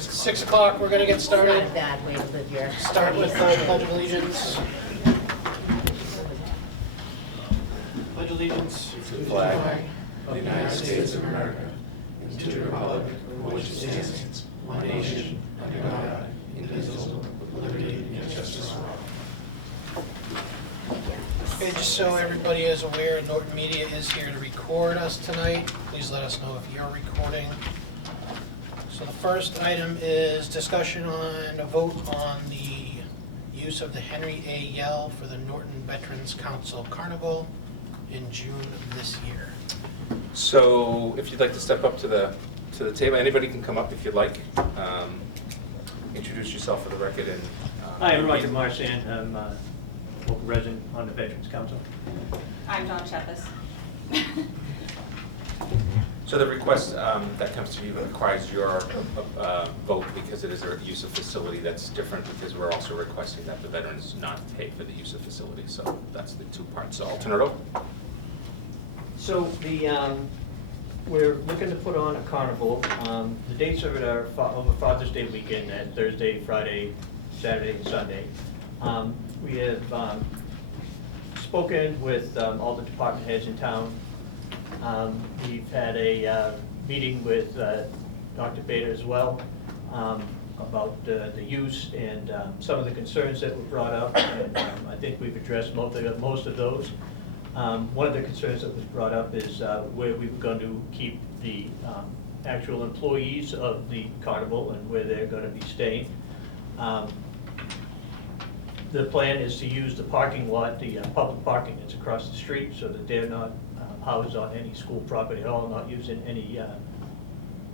6 o'clock, we're gonna get It's not started. a bad way to live your. Start with Pledge of Allegiance. Pledge allegiance. To the flag of the United States of America, and to the republic for which it stands, one nation, under God, indivisible, with liberty and justice for all. Okay, just so everybody is aware, Norton Media is here to record us tonight. Please let us know if you're recording. So the first item is discussion on a vote on the use of the Henry A. Yell for the Norton Veterans Council Carnival in June of this year. So if you'd like to step up to the table, anybody can come up if you'd like. Introduce yourself for the record and. Hi, I'm Roger Marchand. I'm a local resident on the Veterans Council. I'm Dawn Cheppis. So the request that comes to you requires your vote because it is a use of facility that's different because we're also requesting that the veterans not pay for the use of facility. So that's the two parts. So I'll turn it over. So we're looking to put on a carnival. The dates of it are over Father's Day weekend, that Thursday, Friday, Saturday, and Sunday. We have spoken with all the department heads in town. We've had a meeting with Dr. Bader as well about the use and some of the concerns that were brought up, and I think we've addressed most of those. One of the concerns that was brought up is where we were going to keep the actual employees of the carnival and where they're going to be staying. The plan is to use the parking lot, the public parking that's across the street, so that they're not housed on any school property at all, not using any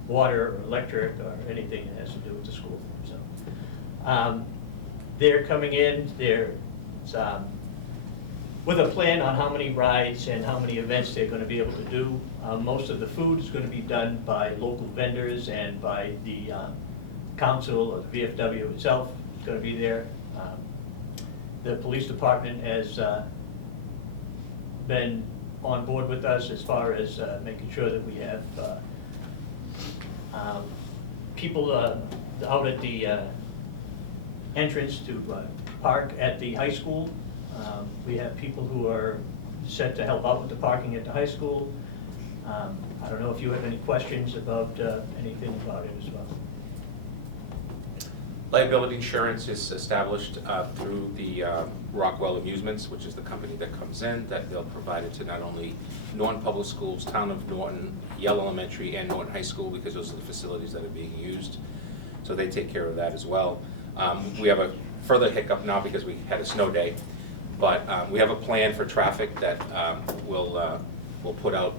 water or electric or anything that has to do with the school. So they're coming in, they're with a plan on how many rides and how many events they're going to be able to do. Most of the food is going to be done by local vendors and by the council or the VFW itself is going to be there. The police department has been on board with us as far as making sure that we have people out at the entrance to park at the high school. We have people who are set to help out with the parking at the high school. I don't know if you have any questions about anything about it as well. Liability insurance is established through the Rockwell Amusements, which is the company that comes in, that they'll provide it to not only Norton Public Schools, Town of Norton, Yell Elementary, and Norton High School, because those are the facilities that are being used. So they take care of that as well. We have a further hiccup now because we had a snow day, but we have a plan for traffic that we'll put out.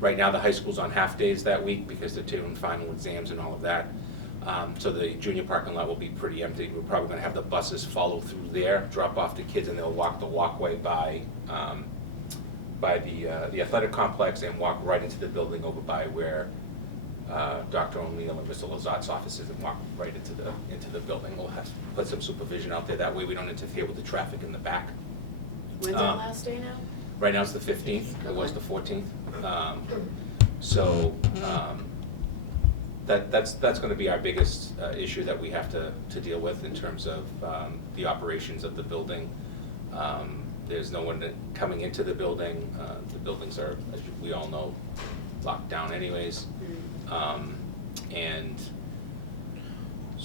Right now the high school's on half days that week because they're doing final exams and all of that. So the junior parking lot will be pretty empty. We're probably going to have the buses follow through there, drop off the kids, and they'll walk the walkway by the athletic complex and walk right into the building over by where Dr. O'Neill and Mr. Lazat's office is, and walk right into the building. We'll have to put some supervision out there. That way we don't interfere with the traffic in the back. When's our last day now? Right now it's the 15th. It was the 14th. That's going to be our biggest issue that we have to deal with in terms of the operations of the building. There's no one coming into the building. The buildings are, as we all know, locked down anyways. And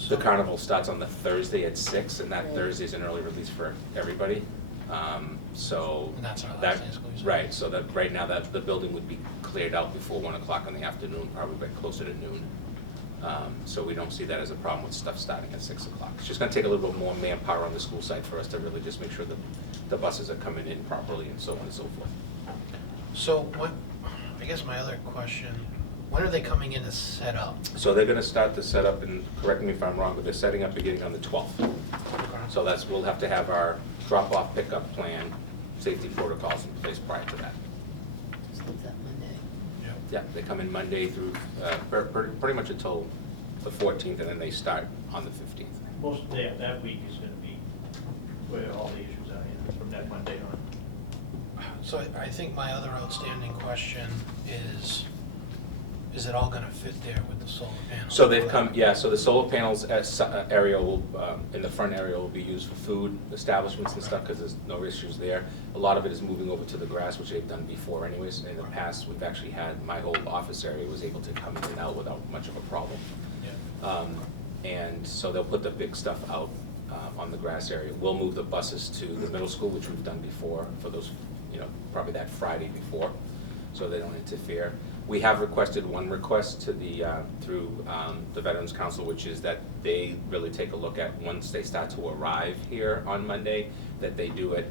the carnival starts on the Thursday at 6, and that Thursday is an early release for everybody. So And that's our last that, day of school, you said? right, so that right now that the building would be cleared out before 1 o'clock in the afternoon, probably by closer to noon. So we don't see that as a problem with stuff starting at 6 o'clock. It's just going to take a little bit more manpower on the school side for us to really just make sure that the buses are coming in properly and so on and so forth. So what, I guess my other question, when are they coming in to set up? So they're going to start to set up, and correct me if I'm wrong, but they're setting up beginning on the 12th. So we'll have to have our drop-off pickup plan, safety protocols in place prior to that. Just leave that Monday. Yeah, they come in Monday through pretty much until the 14th, and then they start on the 15th. Most of that week is going to be where all the issues are, from that Monday on. So I think my other outstanding question is, Is it all gonna fit there with the solar panels? So they've come, yeah, so the solar panels area will, in the front area will be used for food establishments and stuff, because there's no issues there. A lot of it is moving over to the grass, which they've done before anyways. In the past, we've actually had, my whole office area was able to come in and out without much of a problem. Yeah. And so they'll put the big stuff out on the grass area. We'll move the buses to the middle school, which we've done before, for those, probably that Friday before, so they don't interfere. We have requested one request to the, through the Veterans Council, which is that they really take a look at, once they start to arrive here on Monday, that they do it,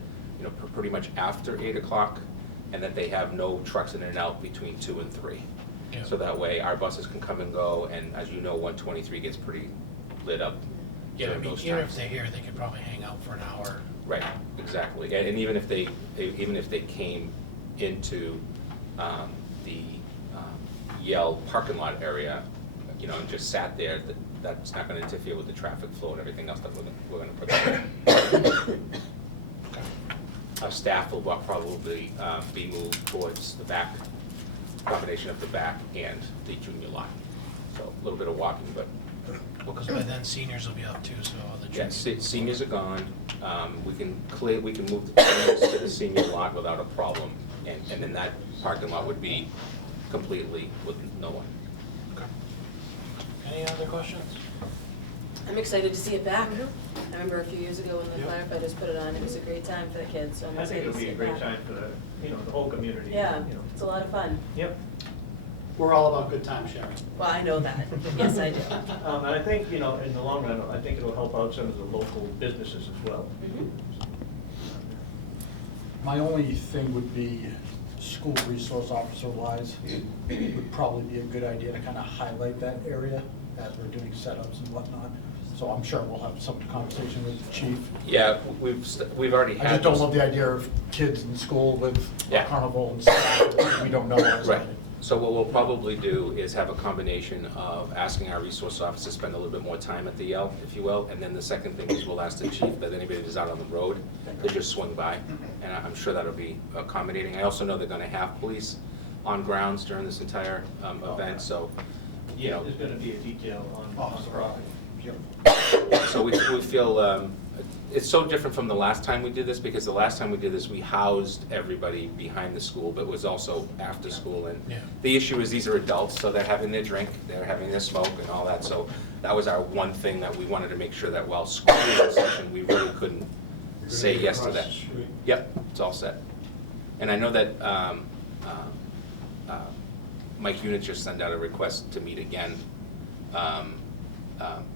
pretty much after 8 o'clock, and that they have no trucks in and out between 2 and 3. Yeah. So that way, our buses can come and go, and as you know, 123 gets pretty lit up Yeah, I during mean, those even if times. they're here, they could probably hang out for an hour. Right, exactly. And even if they came into the Yale parking lot area, and just sat there, that's not gonna interfere with the traffic flow and everything else that we're gonna put there. Our staff will probably be moved towards the back, combination of the back and the junior lot. So a little bit of walking, but Well, because by then seniors will be up too, so all the yeah, juniors. seniors are gone. We can move the seniors to the senior lot without a problem. And then that parking lot would be completely with no one. Okay. Any other questions? I'm excited to see it back. I remember a few years ago when the firefighters put it on, it was a great time for the kids, so I'm I think excited it'll to see be a it great back. time for the whole community. Yeah, it's a lot of fun. Yep. We're all about good time sharing. Well, I know that. Yes, I do. And I think, in the long run, I think it'll help out some of the local businesses as well. Mhm. My only thing would be, school resource officer wise, would probably be a good idea to kind of highlight that area as we're doing setups and whatnot. So I'm sure we'll have some conversation with the chief. Yeah, we've already I had just don't those- love the idea of kids in school with Yeah. carnival and stuff, we don't know what's Right. happening. So what we'll probably do is have a combination of asking our resource officer to spend a little bit more time at the Yale, if you will. And then the second thing is we'll ask the chief that anybody that's out on the road to just swing by. And I'm sure that'll be accommodating. I also know they're gonna have police on grounds during this entire event, so, Yeah, there's gonna be a detail on the property. so we feel, it's so different from the last time we did this, because the last time we did this, we housed everybody behind the school, but it was also after school. And Yeah. the issue is, these are adults, so they're having their drink, they're having their smoke and all that. So that was our one thing that we wanted to make sure that while school was in session, we really couldn't say yes to that. Yep, it's all set. And I know that Mike Unit just sent out a request to meet again,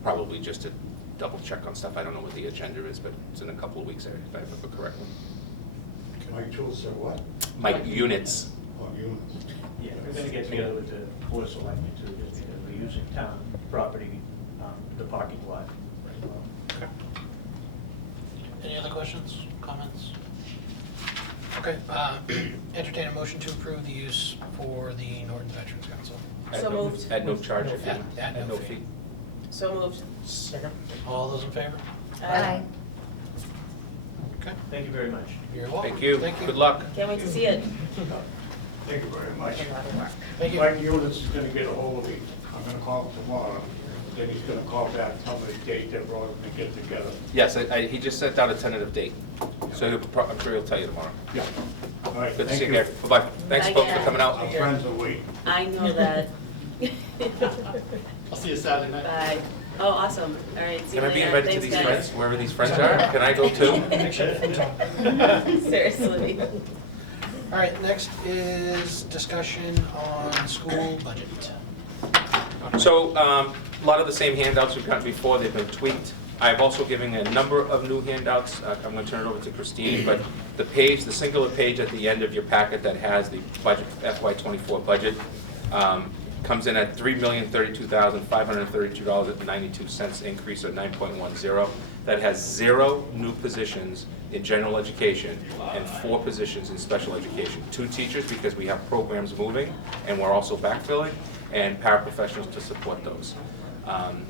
probably just to double check on stuff. I don't know what the agenda is, but it's in a couple of weeks, if I remember correctly. Mike Jules said what? Mike Units. Oh, units. Yeah, we're gonna get together with the board of selectmen too, just because we're using town property, the parking lot. Okay. Any other questions, comments? Okay, entertain a motion to approve the use for the Norton Veterans Council. At So no- moved. At no charge, At- if you- at no fee. So moved. Second. All those in favor? Aye. Okay, Thank you very much. you're welcome. Thank you. Good luck. Can't wait to see it. Thank you very much. A lot of work. Thank you. Mike Eunice is gonna get a hold of me. I'm gonna call him tomorrow. Then he's gonna call back, tell me the date that we're all gonna get together. Yes, he just sent out a tentative date, so I'm sure he'll tell you tomorrow. Yeah. All right, Good to thank see you, you. Gary. Bye-bye. Thanks, Bye, folks, for Gary. coming out. Our friends are waiting. I know that. I'll see you Saturday night. Bye. Oh, awesome. All right, see you Can I be later. invited to Thanks, these guys. friends, wherever these friends are? Can I go too? Seriously. All right, next is discussion on school budget. So, a lot of the same handouts we've gotten before, they've been tweaked. I've also given a number of new handouts. I'm going to turn it over to Christine, but the singular page at the end of your packet that has the budget, FY24 budget, comes in at $3,032,532.92, increase of 9.10. That has 0 new positions in general education and 4 positions in special education. 2 teachers, because we have programs moving, and we're also backfilling, and paraprofessionals to support those.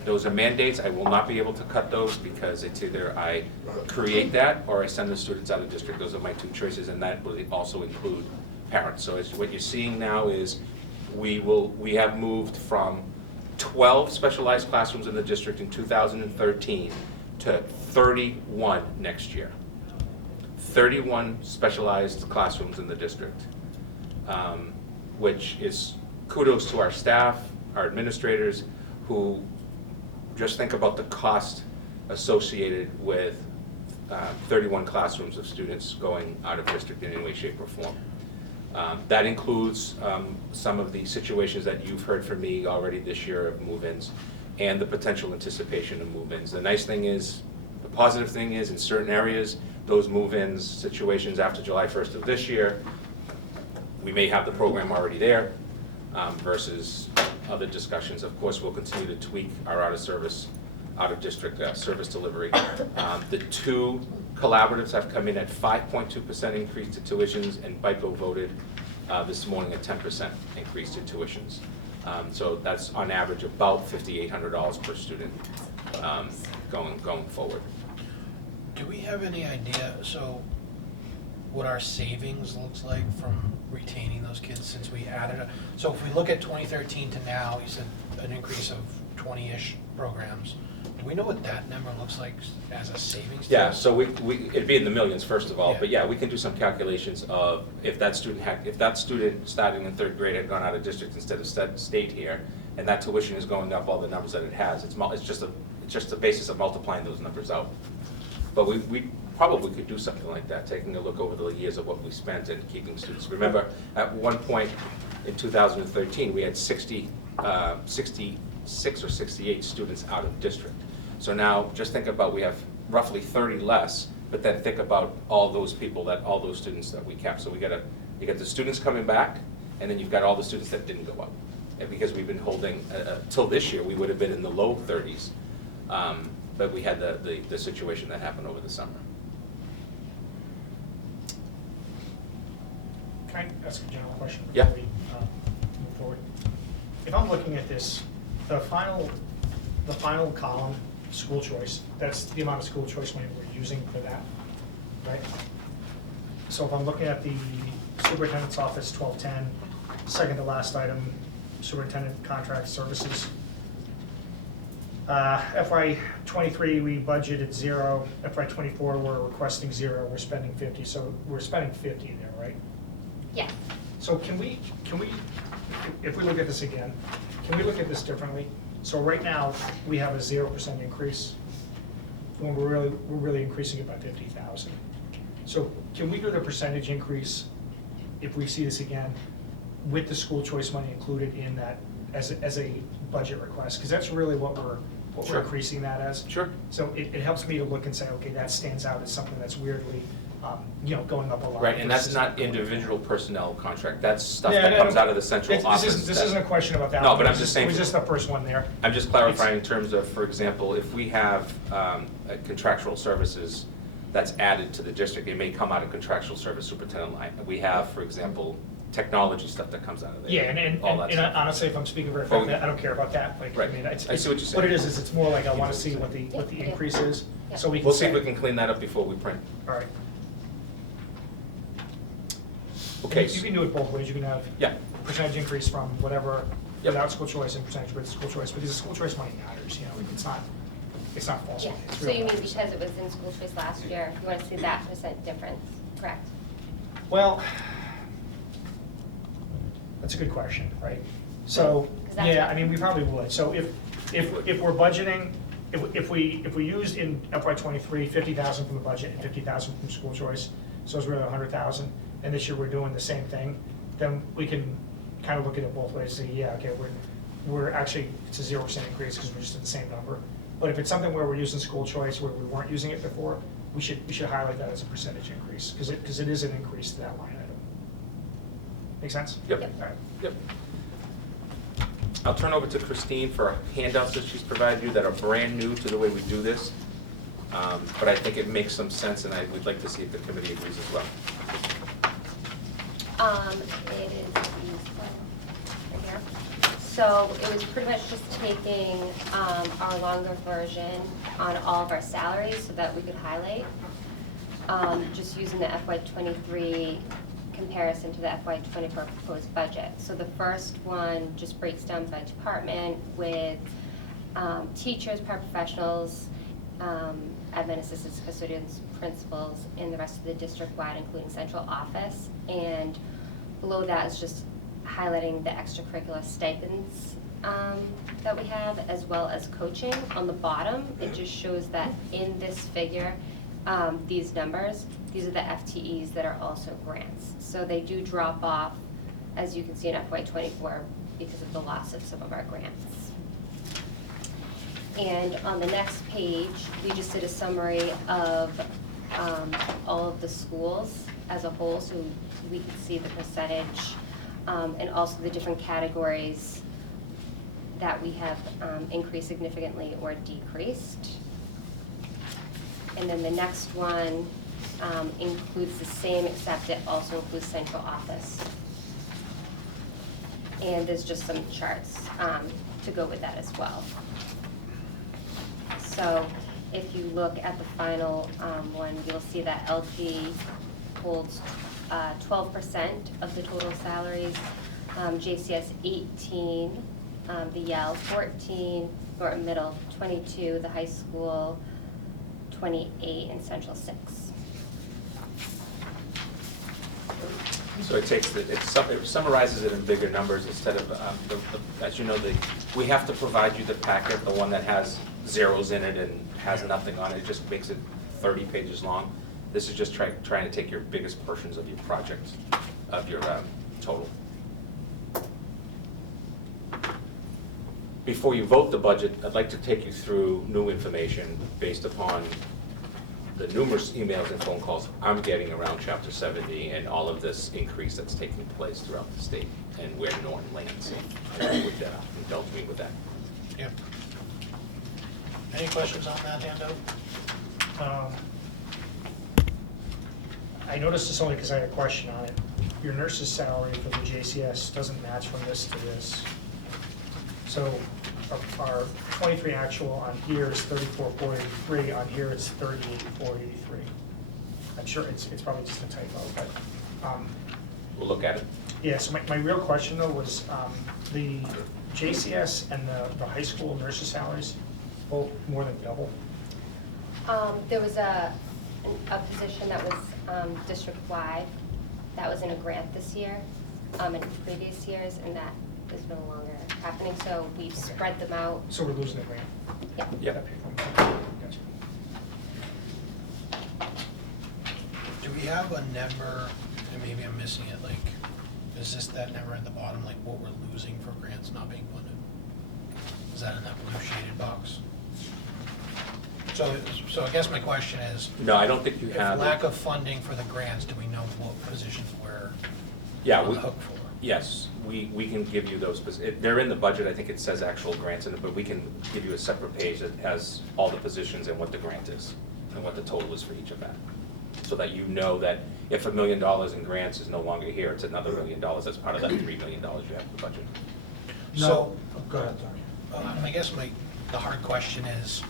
Those are mandates. I will not be able to cut those because it's either I create that or I send the students out of district. Those are my 2 choices, and that will also include parents. So what you're seeing now is we have moved from 12 specialized classrooms in the district in 2013 to 31 next year. 31 specialized classrooms in the district, which is kudos to our staff, our administrators, who just think about the cost associated with 31 classrooms of students going out of district in any way, shape, or form. That includes some of the situations that you've heard from me already this year of move-ins and the potential anticipation of move-ins. The nice thing is, the positive thing is, in certain areas, those move-ins situations after July 1st of this year, we may have the program already there versus other discussions. Of course, we'll continue to tweak our out-of-district service delivery. The two collaboratives have come in at 5.2% increase to tuitions, and BICO voted this morning at 10% increase to tuitions. So that's on average about $5,800 per student going forward. Do we have any idea, so what our savings looks like from retaining those kids since we added so if we look at 2013 to now, you said an increase of 20-ish programs. Do we know what that number looks like as a savings? to Yeah, us? so it'd be in the millions, first of all, Yeah. but yeah, we can do some calculations of if that student starting in 3rd grade had gone out of district instead of stayed here, and that tuition is going up all the numbers that it has, it's just a basis of multiplying those numbers out. But we probably could do something like that, taking a look over the years of what we spent and keeping students. Remember, at one point in 2013, we had 66 or 68 students out of district. So now, just think about, we have roughly 30 less, but then think about all those students that we kept. So you got the students coming back, and then you've got all the students that didn't go out. And because we've been holding, till this year, we would have been in the low 30s. But we had the situation that happened over the summer. Can I ask a general question Yeah. before we move forward? If I'm looking at this, the final column, school choice, that's the amount of school choice money we're using for that, right? So if I'm looking at the superintendent's office, 1210, second to last item, superintendent contract services. FY '23, we budgeted 0. FY '24, we're requesting 0. We're spending 50. So we're spending 50 there, right? Yeah. So can we, if we look at this again, can we look at this differently? So right now, we have a 0% increase, when we're really increasing it by 50,000. So can we do the percentage increase, if we see this again, with the school choice money included in that as a budget request? Because that's really what we're Sure. increasing that as. Sure. So it helps me to look and say, okay, that stands out as something that's weirdly, going up a lot. Right, and that's versus- not individual personnel contract, that's stuff Yeah, that no, comes out of the central This office. this isn't a question about that. No, one. but I'm It just saying- was just the first one there. I'm just clarifying in terms of, for example, if we have contractual services that's added to the district, it may come out of contractual service superintendent line. We have, for example, technology stuff that comes out of there. Yeah, and all that stuff. honestly, if I'm speaking very Well, frankly, I don't care about that, like, I Right. mean, I see what you're saying. What it is it's more like I wanna see what the Yeah. increase is, Yeah. so we can We'll see say. if we can clean that up before we print. All right. Okay, You can do it both ways, you can have yeah, percentage increase from whatever, Yep. without school choice and percentage with school choice, because the school choice money matters, it's not false Yeah, money, it's so real you mean money. because it was in school choice last year, you want to see that % difference, correct? Well, that's a good question, right? So, 'Cause that's yeah, what- I mean, we probably would. So if we're budgeting, if we used in FY '23, 50,000 from the budget and 50,000 from school choice, so it's really 100,000, and this year we're doing the same thing, then we can kind of look at it both ways, say, yeah, okay, we're actually, it's a 0% increase because we're just at the same number. But if it's something where we're using school choice where we weren't using it before, we should highlight that as a percentage increase, because it is an increase to that line item. Make sense? Yep. All right. yep. I'll turn over to Christine for handouts that she's provided you that are brand new to the way we do this. But I think it makes some sense, and I would like to see if the committee agrees as well. It is these right here. So it was pretty much just taking our longer version on all of our salaries so that we could highlight. Just using the FY '23 comparison to the FY24 proposed budget. So the first one just breaks down by department with teachers, paraprofessionals, admin assistants, custodians, principals, and the rest of the district-wide, including central office. And below that is just highlighting the extracurricular stipends that we have, as well as coaching. On the bottom, it just shows that in this figure, these numbers, these are the FTEs that are also grants. So they do drop off, as you can see in FY24, because of the loss of some of our grants. And on the next page, we just did a summary of all of the schools as a whole, so we can see the percentage and also the different categories that we have increased significantly or decreased. And then the next one includes the same, except it also includes central office. And there's just some charts to go with that as well. So if you look at the final one, you'll see that LG holds 12% of the total salaries, JCS 18, the Yale 14, Norton Middle 22, the high school 28, and Central 6. So it takes, it summarizes it in bigger numbers instead of, as you know, we have to provide you the packet, the one that has zeros in it and has nothing on it. It just makes it 30 pages long. This is just trying to take your biggest portions of your project, of your total. Before you vote the budget, I'd like to take you through new information based upon the numerous emails and phone calls I'm getting around Chapter 70 and all of this increase that's taking place throughout the state and where Norton lands. With that, indulge me with that. Yep. Any questions on that handout? I noticed this only because I had a question on it. Your nurse's salary for the JCS doesn't match from this to this. So our 23 actual on here is 34,483, on here it's 38,483. I'm sure it's probably just a typo, but. We'll look at it. Yeah, so my real question though was the JCS and the high school nurses' salaries, both more than double. There was a position that was district-wide that was in a grant this year, in previous years, and that is no longer happening, so we've spread them out. So we're losing the grant? Yeah. Yep. Gotcha. Do we have a number, and maybe I'm missing it, like, is this that number at the bottom, like what we're losing for grants not being funded? Is that in that blue shaded box? So I guess my question is, No, I don't think you if have. lack of funding for the grants, do we know what positions we're Yeah, on the hook for? yes, we can give you those, they're in the budget, I think it says actual grants in it, but we can give you a separate page that has all the positions and what the grant is, and what the total is for each of that. So that you know that if $1 million in grants is no longer here, it's another $1 million, that's part of that $3 million you have in the budget. So, Go ahead, sorry. I guess the hard question is,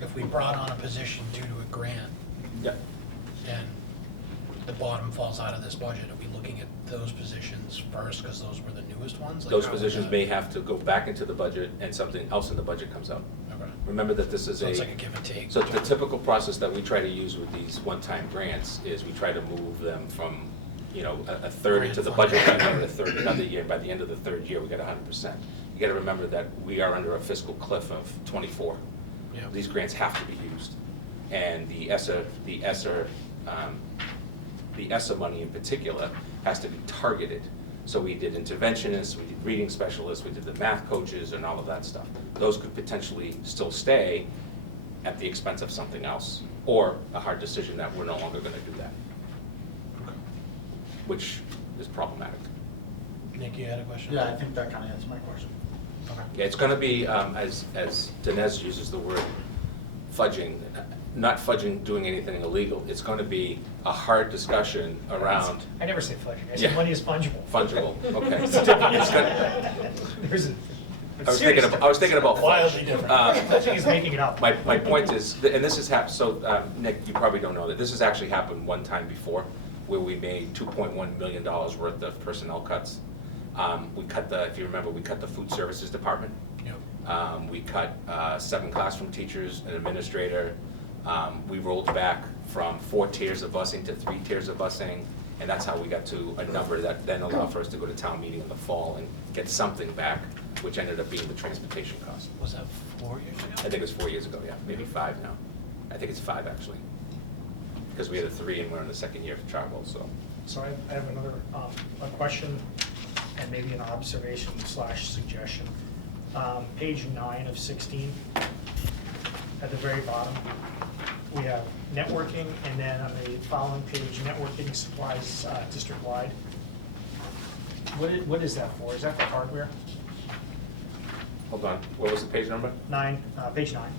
if we brought on a position due to a grant, Yeah, and the bottom falls out of this budget, are we looking at those positions first, because those were the newest ones? Like, those how would positions that- may have to go back into the budget and something else in the budget comes out. Okay. Remember that this is So it's like a give and take. So the typical process that we try to use with these one-time grants is we try to move them from, a third into the budget by the end of the third, another year, by the end of the third year, we get 100%. You gotta remember that we are under a fiscal cliff of 24. Yeah. These grants have to be used. And the ESSA money in particular has to be targeted. So we did interventionists, we did reading specialists, we did the math coaches and all of that stuff. Those could potentially still stay at the expense of something else, or a hard decision that we're no longer gonna do that, which is problematic. Nick, you had a question? Yeah, I think that kind of answers my question. Okay. Yeah, it's gonna be, as Dinesh uses the word, fudging, not fudging, doing anything illegal. It's gonna be a hard discussion around I never say fudging, I say Yeah. money is fungible. fungible, okay. It's different. It's gonna- There's a. I was thinking about Wildly fudge. different. Fudging is making it up. My point is, and this has happened, so Nick, you probably don't know that, this has actually happened one time before. where we made $2.1 million worth of personnel cuts. We cut if you remember, we cut the food services department. Yep. We cut 7 classroom teachers, an administrator. We rolled back from 4 tiers of busing to 3 tiers of busing, and that's how we got to a number that then allowed for us to go to town meeting in the fall and get something back, which ended up being the transportation cost. Was that 4 years ago? I think it was 4 years ago, yeah, maybe 5 now. I think it's 5 actually, because we had a 3 and we're in the second year for travel, so. So I have another, a question and maybe an observation / suggestion. Page 9 of 16, at the very bottom, we have networking, and then on the following page, networking supplies district-wide. What is that for? Is that for hardware? Hold on, what was the page number? Page 9.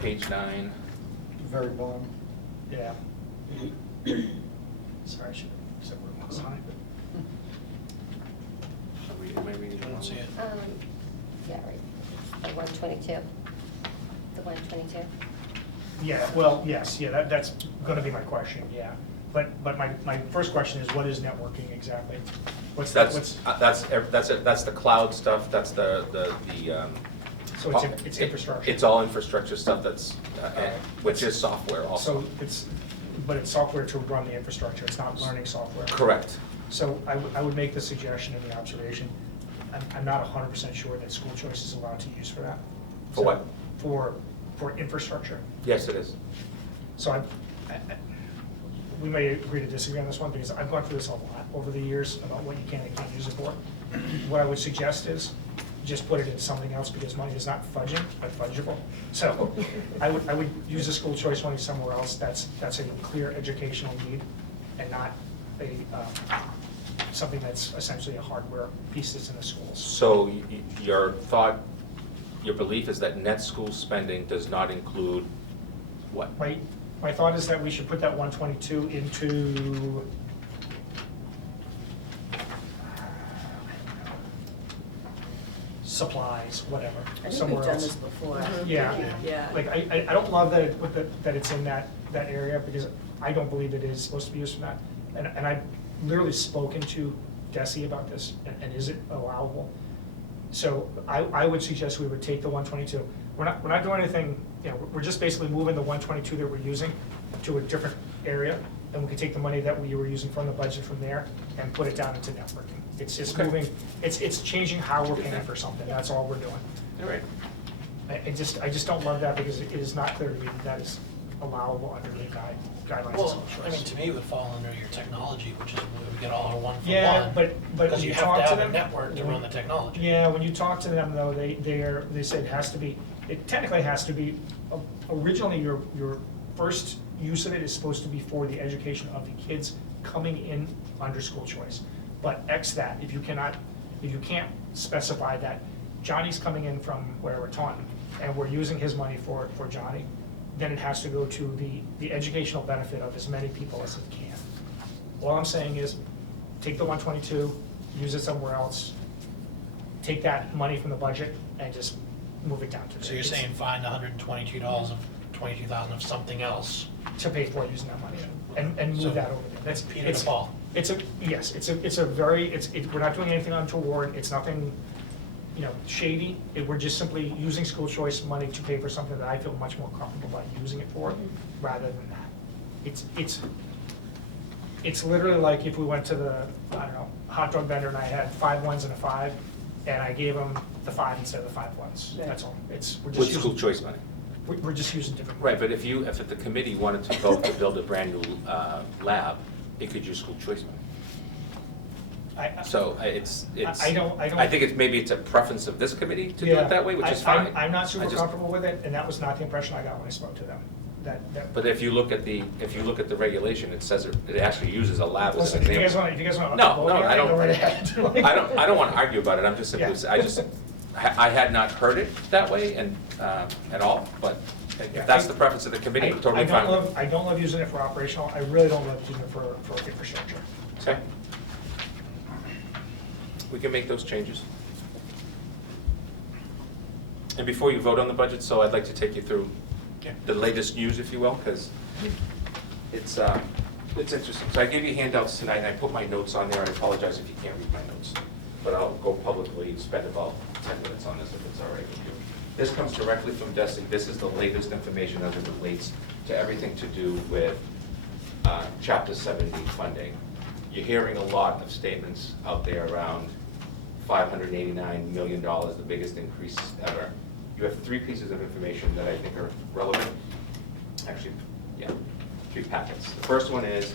Page 9. Very bottom. Yeah. Sorry, I should have said what it was. Am I reading I it wrong? don't see it. Yeah, right, the 122. The 122. Yeah, well, yes, yeah, that's gonna be my question, yeah. But my first question is, what is networking exactly? What's that, That's the cloud stuff, that's the so it's infrastructure? It's all infrastructure stuff that's, Alright. which is software also. So but it's software to run the infrastructure, it's not learning software? Correct. So I would make the suggestion and the observation, I'm not 100% sure that school choice is allowed to use for that. For what? For infrastructure. Yes, it is. So we may agree to disagree on this one, because I've gone through this a lot over the years about what you can and can't use it for. What I would suggest is, just put it in something else, because money is not fudging, but fungible. So I would use the school choice money somewhere else that's a clear educational need, and not something that's essentially a hardware piece that's in the schools. So your belief is that net school spending does not include what? My thought is that we should put that 122 into, supplies, whatever, I think somewhere we've done else. this before. Yeah. Yeah. Like, I don't love that it's in that area, because I don't believe it is supposed to be used for that. And I've literally spoken to Desi about this, and is it allowable? So I would suggest we would take the 122. We're not doing anything, we're just basically moving the 122 that we're using to a different area, and we could take the money that we were using from the budget from there and put it down into networking. It's just Okay. moving, it's changing how we're paying for something, that's all we're doing. All right. I just don't love that, because it is not clear to me that is allowable under the guidelines of Well, school I mean, choice. to me, it would fall under your technology, which is where we get all our one for one. Yeah, but Because when you you have talk to to have a them. network to run the technology. Yeah, when you talk to them though, they said it has to be, it technically has to be, originally your first use of it is supposed to be for the education of the kids coming in under school choice. But X that, if you can't specify that Johnny's coming in from wherever, Taunton, and we're using his money for Johnny, then it has to go to the educational benefit of as many people as it can. All I'm saying is, take the 122, use it somewhere else, take that money from the budget and just move it down to. So you're saying find $122 of 22,000 of something else. To pay for using that money, and So, move that over there. That's Peter to Paul. We're not doing anything untoward, it's nothing, shady. We're just simply using school choice money to pay for something that I feel much more comfortable about using it for, rather than that. It's literally like if we went to the, I don't know, hot dog vendor and I had 5 ones and a 5, and I gave them the 5 instead of the 5 ones, that's all. We're just With school using, choice money. we're just using different. Right, but if the committee wanted to go to build a brand new lab, it could use school choice money. So it's. I don't. I think maybe it's a preference of this committee to do Yeah, it that way, which is fine. I'm not super I just- comfortable with it, and that was not the impression I got when I spoke to them. That. But if you look at the regulation, it says it actually uses a lab as Listen, an if you guys example. want. No, I don't. Go right ahead. I don't want to argue about it, I'm just simply, Yeah. I had not heard it that way and, at all, but if that's the preference of the committee, I'm totally fine with it. I don't love using it for operational, I really don't love using it for infrastructure. Okay. We can make those changes. And before you vote on the budget, so I'd like to take you through the latest news, if you will, because it's interesting. So I gave you handouts tonight, and I put my notes on there. I apologize if you can't read my notes, but I'll go publicly and spend about 10 minutes on this if it's all right with you. This comes directly from DESI. This is the latest information as it relates to everything to do with Chapter 70 funding. You're hearing a lot of statements out there around $589 million, the biggest increase ever. You have 3 pieces of information that I think are relevant. Actually, yeah, 3 packets. The first one is,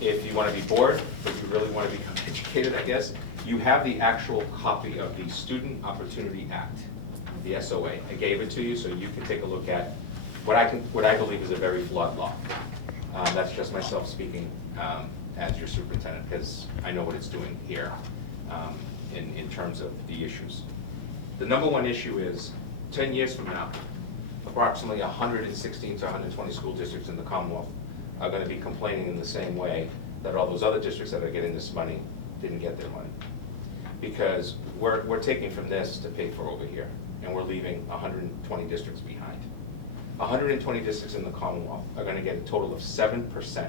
if you want to be bored, but you really want to become educated, I guess, you have the actual copy of the Student Opportunity Act, the SOA. I gave it to you so you can take a look at what I believe is a very flawed law. That's just myself speaking as your superintendent, because I know what it's doing here in terms of the issues. The number one issue is, 10 years from now, approximately 116 to 120 school districts in the Commonwealth are going to be complaining in the same way that all those other districts that are getting this money didn't get their money. Because we're taking from this to pay for over here, and we're leaving 120 districts behind. 120 districts in the Commonwealth are going to get a total of 7%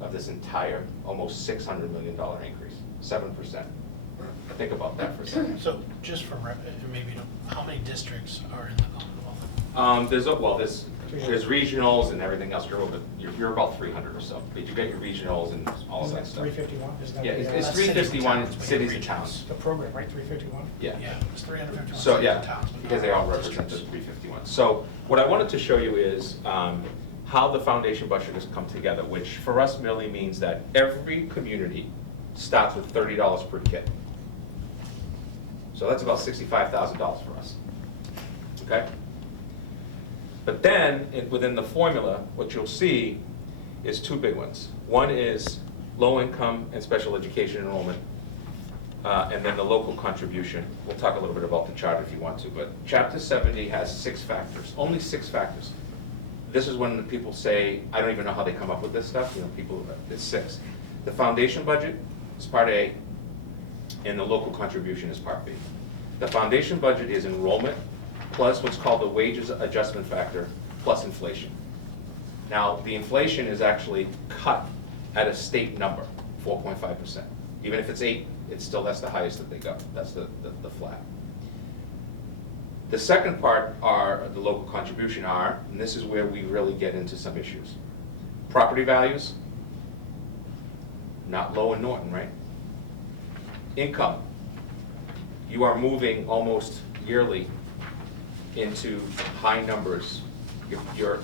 of this entire almost $600 million increase. 7%. Think about that for a second. So just for, maybe, how many districts are in the Commonwealth? There's regionals and everything else. You're about 300 or so. But you get your regionals and all of Isn't that it stuff. 351? Isn't that Yeah, the, it's That's 351 cities cities and and towns. the program, right, 351? Yeah. Yeah, it's 351 So, cities yeah, and towns. but because not they all all represent the districts. 351. So what I wanted to show you is how the foundation budget has come together, which for us merely means that every community starts with $30 per kid. So that's about $65,000 for us, okay? But then, within the formula, what you'll see is 2 big ones. One is low income and special education enrollment, and then the local contribution. We'll talk a little bit about the chart if you want to, but Chapter 70 has 6 factors, only 6 factors. This is when people say, I don't even know how they come up with this stuff, it's 6. The foundation budget is part A, and the local contribution is part B. The foundation budget is enrollment plus what's called the wages adjustment factor plus inflation. Now, the inflation is actually cut at a state number, 4.5%. Even if it's 8, that's the highest that they go. That's the flat. The second part are the local contribution and this is where we really get into some issues. Property values, not low in Norton, right? Income, you are moving almost yearly into high numbers. Your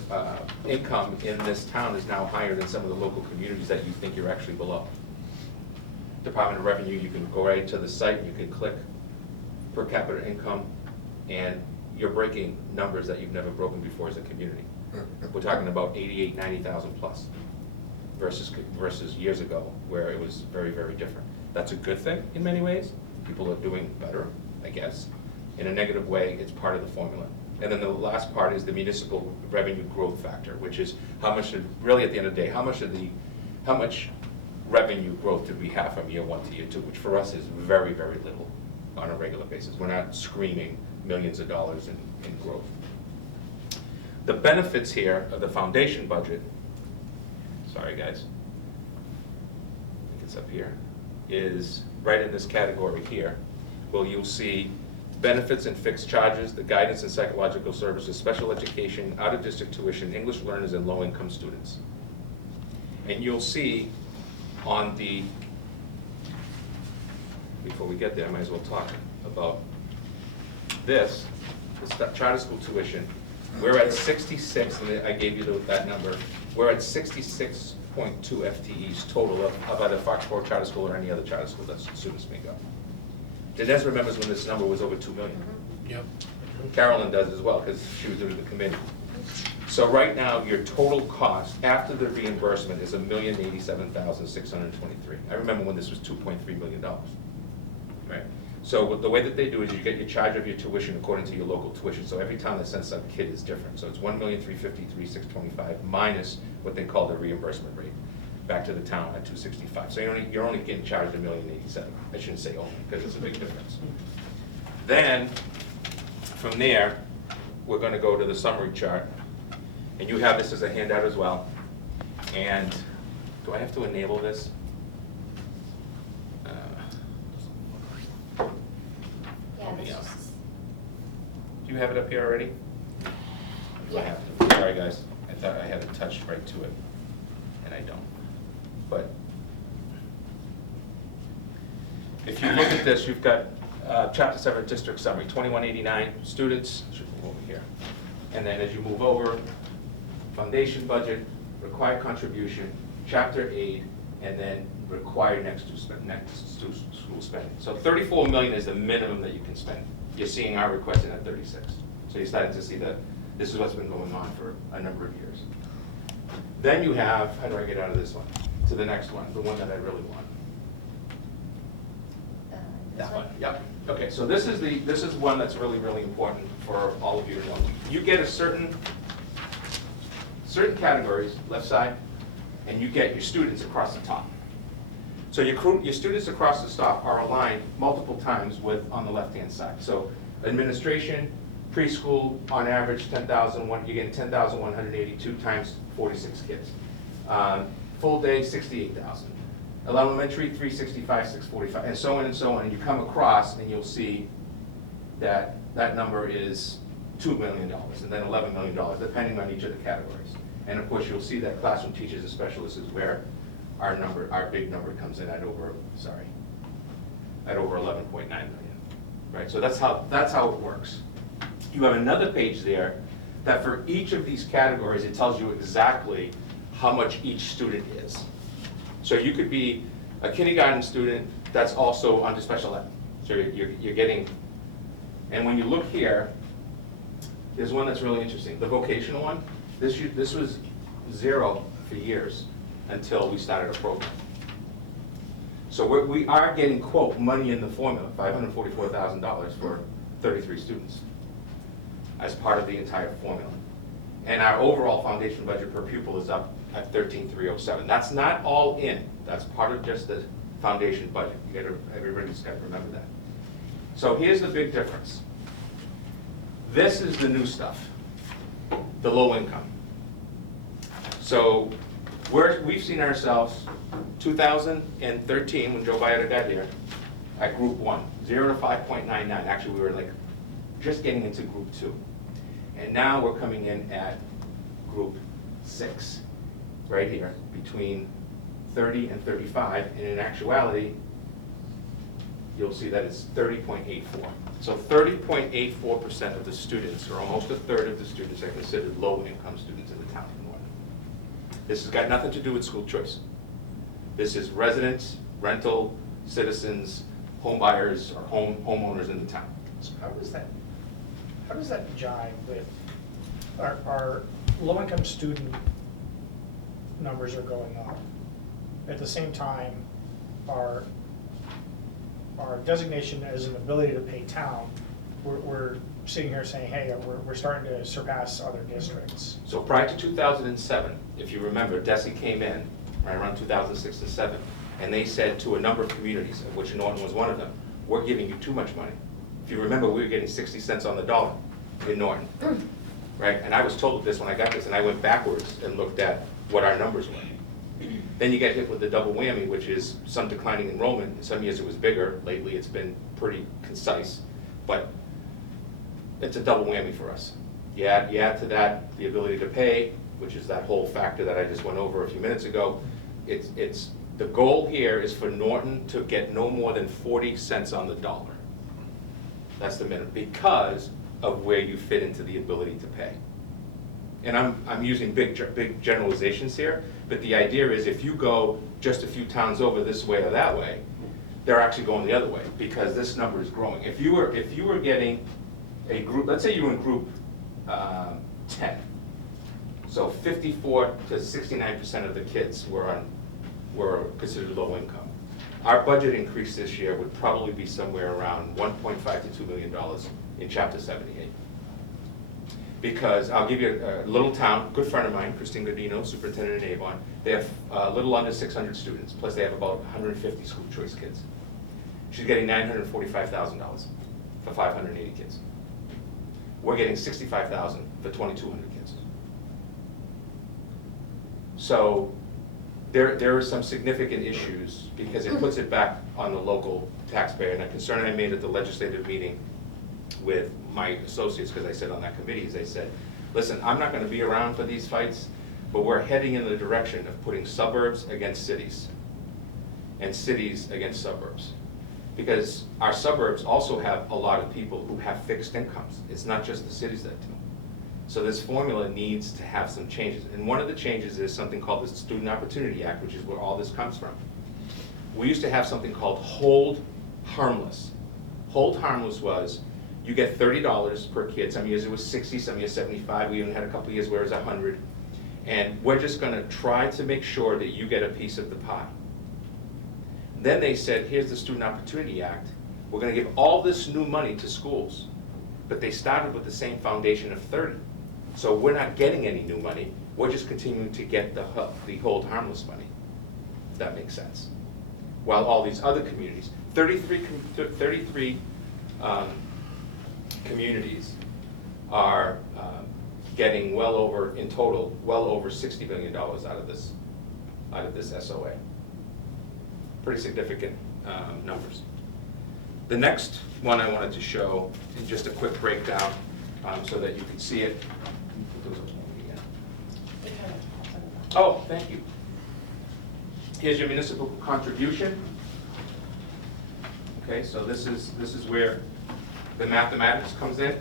income in this town is now higher than some of the local communities that you think you're actually below. Department of Revenue, you can go right to the site, you can click per capita income, and you're breaking numbers that you've never broken before as a community. We're talking about 88, 90,000 plus versus years ago where it was very, very different. That's a good thing in many ways. People are doing better, I guess. In a negative way, it's part of the formula. And then the last part is the municipal revenue growth factor, which is how much, really at the end of the day, how much revenue growth did we have from year 1 to year 2, which for us is very, very little on a regular basis. We're not screaming millions of dollars in growth. The benefits here of the foundation budget, sorry guys, I think it's up here, is right in this category here, where you'll see benefits and fixed charges, the guidance and psychological services, special education, out-of-district tuition, English learners, and low-income students. And you'll see on the, before we get there, I might as well talk about this, the charter school tuition. We're at 66, and I gave you that number. We're at 66.2 FTEs total of either Foxborough Charter School or any other charter school that students may go. Dinesh remembers when this number was over 2 million. Yep. Carolyn does as well, because she was doing the committee. So right now, your total cost after the reimbursement is $1,087,623. I remember when this was $2.3 million, right? So the way that they do is you get your charge of your tuition according to your local tuition. So every town that sends a kid is different. So it's $1,353,625 minus what they call the reimbursement rate back to the town at $265. So you're only getting charged $1,087,000. I shouldn't say only, because it's a big difference. Then, from there, we're gonna go to the summary chart. And you have this as a handout as well. And do I have to enable this? Yeah, Help me that's out. just, Do you have it up here already? Do I Yeah. have to? Sorry, guys, I thought I had it touched right to it, and I don't. But if you look at this, you've got Chapter 7 District Summary, 2189 students, should move over here. And then as you move over, foundation budget, required contribution, Chapter 8, and then required next to school spending. So 34 million is the minimum that you can spend. You're seeing our requesting at 36. So you're starting to see that this is what's been going on for a number of years. Then you have, how do I get out of this one? To the next one, the one that I really want. this one? Yep. Okay, so this is one that's really, really important for all of you to know. You get a certain categories, left side, and you get your students across the top. So your students across the top are aligned multiple times with on the left-hand side. So administration, preschool, on average, 10,000, you're getting 10,182 times 46 kids. Full day, 68,000. Elementary, 365, 645, and so on and so on. And you come across and you'll see that that number is $2 million and then $11 million, depending on each of the categories. And of course, you'll see that classroom teachers and specialists is where our big number comes in at over 11.9 million, right? So that's how it works. You have another page there that for each of these categories, it tells you exactly how much each student is. So you could be a kindergarten student that's also under special ed. So you're getting, and when you look here, there's one that's really interesting. The vocational one, this was 0 for years until we started a program. So we are getting, quote, money in the formula, $544,000 for 33 students as part of the entire formula. And our overall foundation budget per pupil is up at 13,307. That's not all in. That's part of just the foundation budget. Everybody's got to remember that. So here's the big difference. This is the new stuff, the low income. So we've seen ourselves 2013 when Joe Biota got here at group 1, 0 to 5.99. Actually, we were like just getting into group 2. And now we're coming in at group 6, right here, between 30 and 35. And in actuality, you'll see that it's 30.84. So 30.84% of the students, or almost a third of the students, are considered low-income students in the town of Norton. This has got nothing to do with school choice. This is residents, rental, citizens, home buyers, or homeowners in the town. So how does that jive with, our low-income student numbers are going up? At the same time, our designation as an ability to pay town, we're sitting here saying, hey, we're starting to surpass other districts. So prior to 2007, if you remember, DESE came in right around 2006 and 7, and they said to a number of communities, of which Norton was one of them, we're giving you too much money. If you remember, we were getting 60 cents on the dollar in Norton, right? And I was told this when I got this, and I went backwards and looked at what our numbers were. Then you get hit with the double whammy, which is some declining enrollment. In some years it was bigger. Lately it's been pretty concise, but it's a double whammy for us. You add to that the ability to pay, which is that whole factor that I just went over a few minutes ago. It's the goal here is for Norton to get no more than 40 cents on the dollar. That's the minimum, because of where you fit into the ability to pay. And I'm using big generalizations here, but the idea is if you go just a few towns over this way or that way, they're actually going the other way, because this number is growing. If you were getting a group, let's say you were in group 10, so 54 to 69% of the kids were considered low income. Our budget increase this year would probably be somewhere around $1.5 to $2 million in Chapter 78. Because I'll give you a little town, good friend of mine, Christine Godino, superintendent in Avon. They have a little under 600 students, plus they have about 150 school choice kids. She's getting $945,000 for 580 kids. we're getting 65,000 for 2,200 kids. So there are some significant issues because it puts it back on the local taxpayer. And a concern I made at the legislative meeting with my associates, because I sit on that committee, is they said, listen, I'm not gonna be around for these fights, but we're heading in the direction of putting suburbs against cities and cities against suburbs. Because our suburbs also have a lot of people who have fixed incomes. It's not just the cities that do. So this formula needs to have some changes. And one of the changes is something called the Student Opportunity Act, which is where all this comes from. We used to have something called hold harmless. Hold harmless was, you get $30 per kid. Some years it was 60, some years 75. We even had a couple of years where it was 100. And we're just gonna try to make sure that you get a piece of the pie. Then they said, here's the Student Opportunity Act. We're gonna give all this new money to schools. But they started with the same foundation of 30. So we're not getting any new money. We're just continuing to get the hold harmless money, if that makes sense. While all these other communities, 33 communities are getting well over, in total, well over $60 million out of this SOA. Pretty significant numbers. The next one I wanted to show is just a quick breakdown so that you can see it. Oh, thank you. Here's your municipal contribution. Okay, so this is where the mathematics comes in.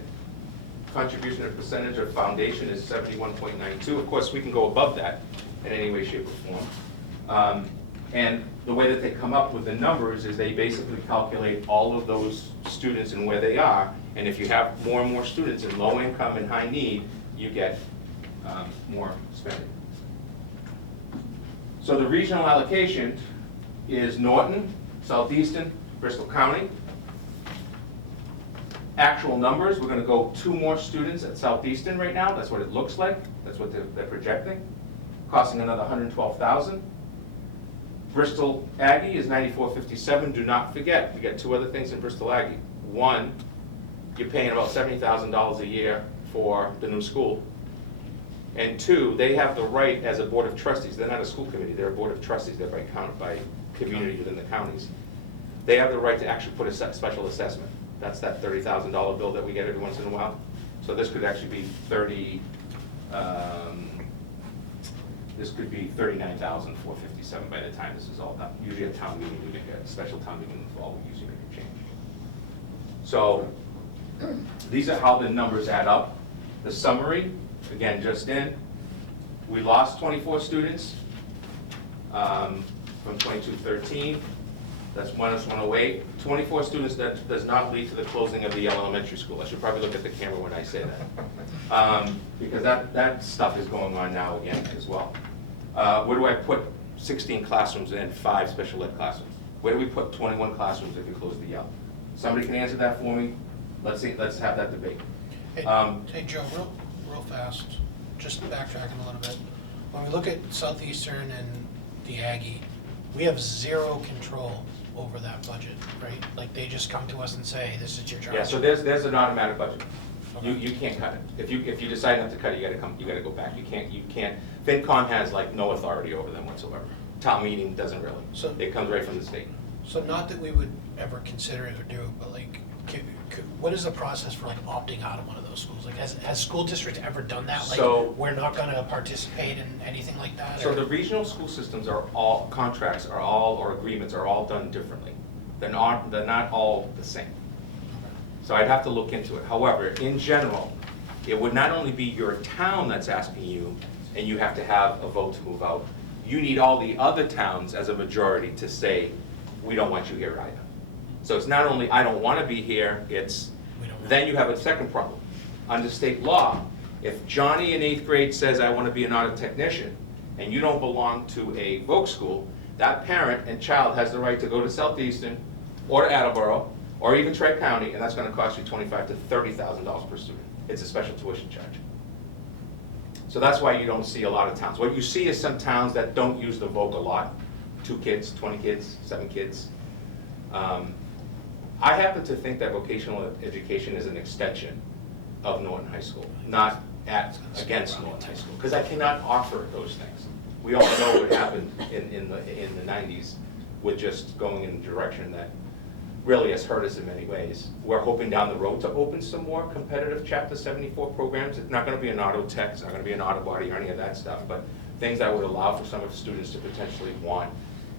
Contribution or percentage of foundation is 71.92. Of course, we can go above that in any way, shape, or form. And the way that they come up with the numbers is they basically calculate all of those students and where they are. And if you have more and more students in low income and high need, you get more spending. So the regional allocation is Norton, Southeastern, Bristol County. Actual numbers, we're gonna go 2 more students at Southeastern right now. That's what it looks like. That's what they're projecting. Costing another $112,000. Bristol Aggie is 9457. Do not forget, we got 2 other things in Bristol Aggie. One, you're paying about $70,000 a year for the new school. And 2, they have the right as a board of trustees. They're not a school committee, they're a board of trustees. They're by community within the counties. They have the right to actually put a special assessment. That's that $30,000 bill that we get every once in a while. So this could actually be this could be $39,457 by the time this is all done. Usually at town meeting, we make a special town meeting in the fall, we usually make a change. So these are how the numbers add up. The summary, again, just in, we lost 24 students from 2213. That's minus 108. 24 students, that does not lead to the closing of the Yale Elementary School. I should probably look at the camera when I say that. Because that stuff is going on now again as well. Where do I put 16 classrooms and 5 special ed classrooms? Where do we put 21 classrooms if we close the Yale? Somebody can answer that for me? Let's have that debate. Hey Joe, real fast, just backtracking a little bit. When we look at Southeastern and the Aggie, we have 0 control over that budget, right? Like they just come to us and say, this is your charge. Yeah, so there's an automatic budget. Okay. You can't cut it. If you decide not to cut it, you gotta go back. You can't. FinCom has like no authority over them whatsoever. Town meeting doesn't really. So- It comes right from the state. So not that we would ever consider it or do it, but like, what is the process for like opting out of one of those schools? Like, has school districts ever done that? Like, So- we're not gonna participate in anything like that? So or- the regional school systems are all, contracts are all, or agreements are all done differently. They're not all the same. So I'd have to look into it. However, in general, it would not only be your town that's asking you, and you have to have a vote to move out, you need all the other towns as a majority to say, we don't want you here either. So it's not only, I don't want to be here, it's, We don't want then you have a second problem. Under state law, if Johnny in 8th grade says, I want to be an auto technician, and you don't belong to a Voc school, that parent and child has the right to go to Southeastern, or to Attleboro, or even Tri-County, and that's going to cost you $25,000 to $30,000 per student. It's a special tuition charge. So that's why you don't see a lot of towns. What you see is some towns that don't use the Voc a lot. 2 kids, 20 kids, 7 kids. I happen to think that vocational education is an extension of Norton High School, not against Norton High School, because I cannot offer those things. We all know what happened in the 90s with just going in a direction that really has hurt us in many ways. We're hoping down the road to open some more competitive Chapter 74 programs. It's not going to be an auto tech, it's not going to be an auto body or any of that stuff, but things that would allow for some of the students to potentially want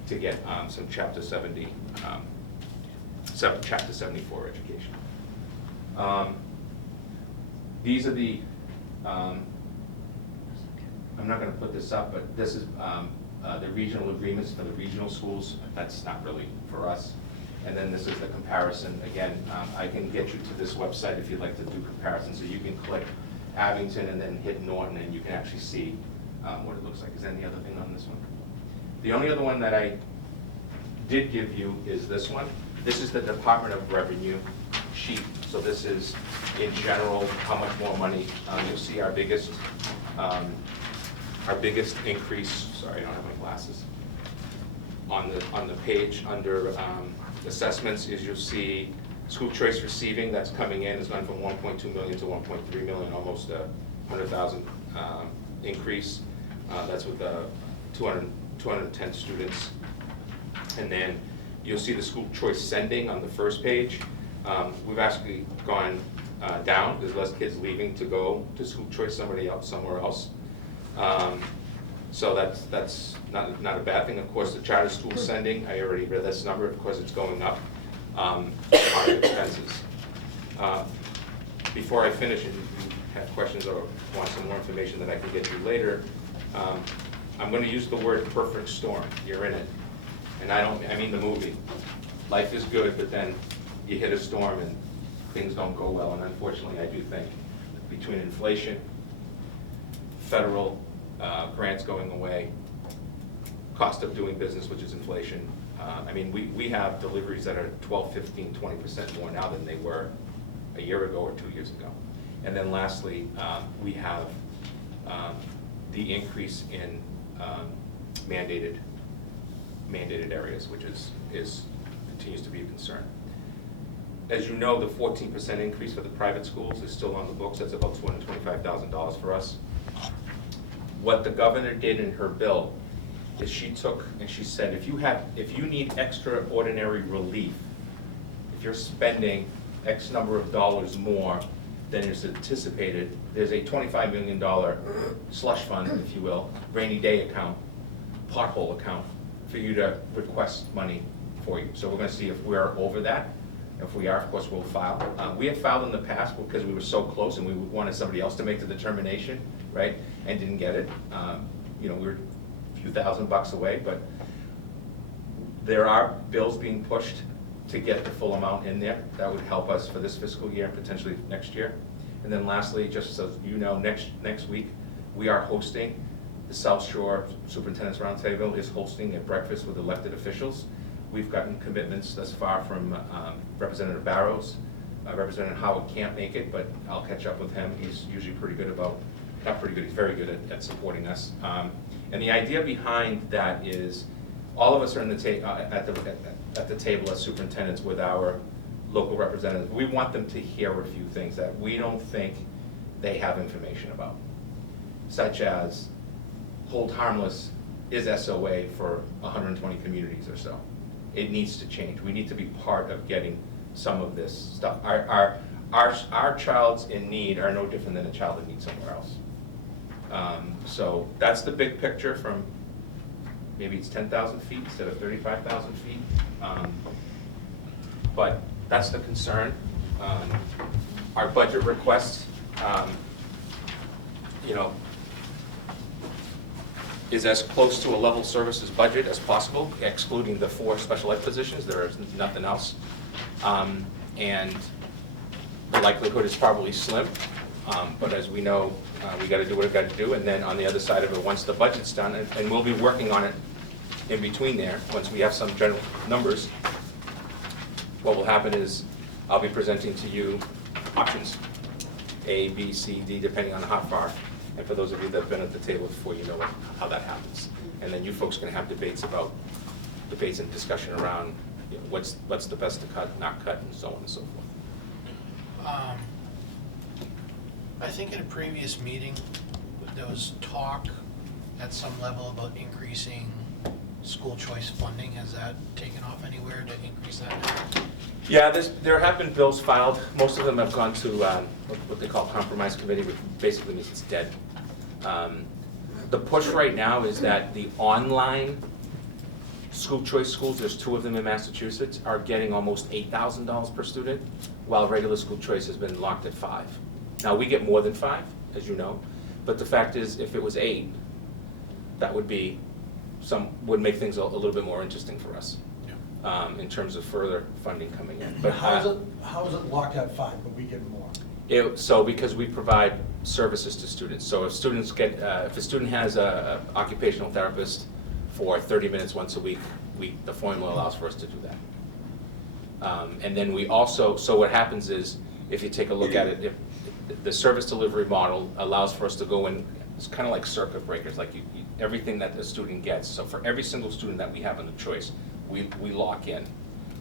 to get some Chapter 74 education. These are the, I'm not going to put this up, but this is the regional agreements for the regional schools. That's not really for us. And then this is the comparison. Again, I can get you to this website if you'd like to do comparisons. So you can click Abington and then hit Norton, and you can actually see what it looks like. Is there any other thing on this one? The only other one that I did give you is this one. This is the Department of Revenue sheet. So this is, in general, how much more money. You'll see our biggest increase. Sorry, I don't have my glasses. On the page under assessments is you'll see school choice receiving that's coming in has gone from 1.2 million to 1.3 million, almost a 100,000 increase. That's with 210 students. And then you'll see the school choice sending on the first page. We've actually gone down. There's less kids leaving to go to school choice somewhere else. So that's not a bad thing. Of course, the charter school sending, I already read this number. Of course, it's going up on expenses. Before I finish, and you have questions or want some more information that I can get you later, I'm going to use the word perfect storm. You're in it. And I mean the movie. Life is good, but then you hit a storm and things don't go well. And unfortunately, I do think between inflation, federal grants going away, cost of doing business, which is inflation. I mean, we have deliveries that are 12, 15, 20% more now than they were a year ago or 2 years ago. And then lastly, we have the increase in mandated areas, which continues to be a concern. As you know, the 14% increase for the private schools is still on the books. That's about $225,000 for us. What the governor did in her bill is she took and she said, if you need extraordinary relief, if you're spending X number of dollars more than is anticipated, there's a $25 million slush fund, if you will, rainy day account, pothole account, for you to request money for you. So we're going to see if we're over that. If we are, of course, we'll file. We have filed in the past because we were so close and we wanted somebody else to make the determination, right, and didn't get it. We were a few $1,000s away, but there are bills being pushed to get the full amount in there. That would help us for this fiscal year and potentially next year. And then lastly, just so you know, next week, we are hosting, the South Shore Superintendent's Roundtable is hosting a breakfast with elected officials. We've gotten commitments thus far from Representative Barrows. Representative Howard can't make it, but I'll catch up with him. He's usually pretty good about, not pretty good, he's very good at supporting us. And the idea behind that is all of us are at the table as superintendents with our local representatives. We want them to hear a few things that we don't think they have information about, such as hold harmless is SOA for 120 communities or so. It needs to change. We need to be part of getting some of this stuff. Our child's in need are no different than a child in need somewhere else. So that's the big picture from maybe it's 10,000 feet instead of 35,000 feet. But that's the concern. Our budget request, is as close to a level services budget as possible, excluding the 4 special ed positions. There is nothing else. And the likelihood is probably slim. But as we know, we got to do what we got to do. And then on the other side of it, once the budget's done, and we'll be working on it in between there, once we have some general numbers, what will happen is I'll be presenting to you options, A, B, C, D, depending on how far. And for those of you that have been at the table before, you know how that happens. And then you folks can have debates and discussion around what's the best to cut, not cut, and so on and so forth. I think in a previous meeting, there was talk at some level about increasing school choice funding. Has that taken off anywhere to increase that? Yeah, there have been bills filed. Most of them have gone to what they call compromise committee, which basically means it's dead. The push right now is that the online school choice schools, there's 2 of them in Massachusetts, are getting almost $8,000 per student, while regular school choice has been locked at $5,000. Now, we get more than 5, as you know, but the fact is, if it was 8, that would make things a little bit more interesting for us, in terms of further funding coming in. But how is it locked at 5, but we get more? Because we provide services to students. So if if a student has a occupational therapist for 30 minutes once a week, the formula allows for us to do that. And then we also, so what happens is, if you take a look at it, the service delivery model allows for us to go in, it's kind of like circuit breakers, like everything that the student gets. So for every single student that we have in the choice, we lock in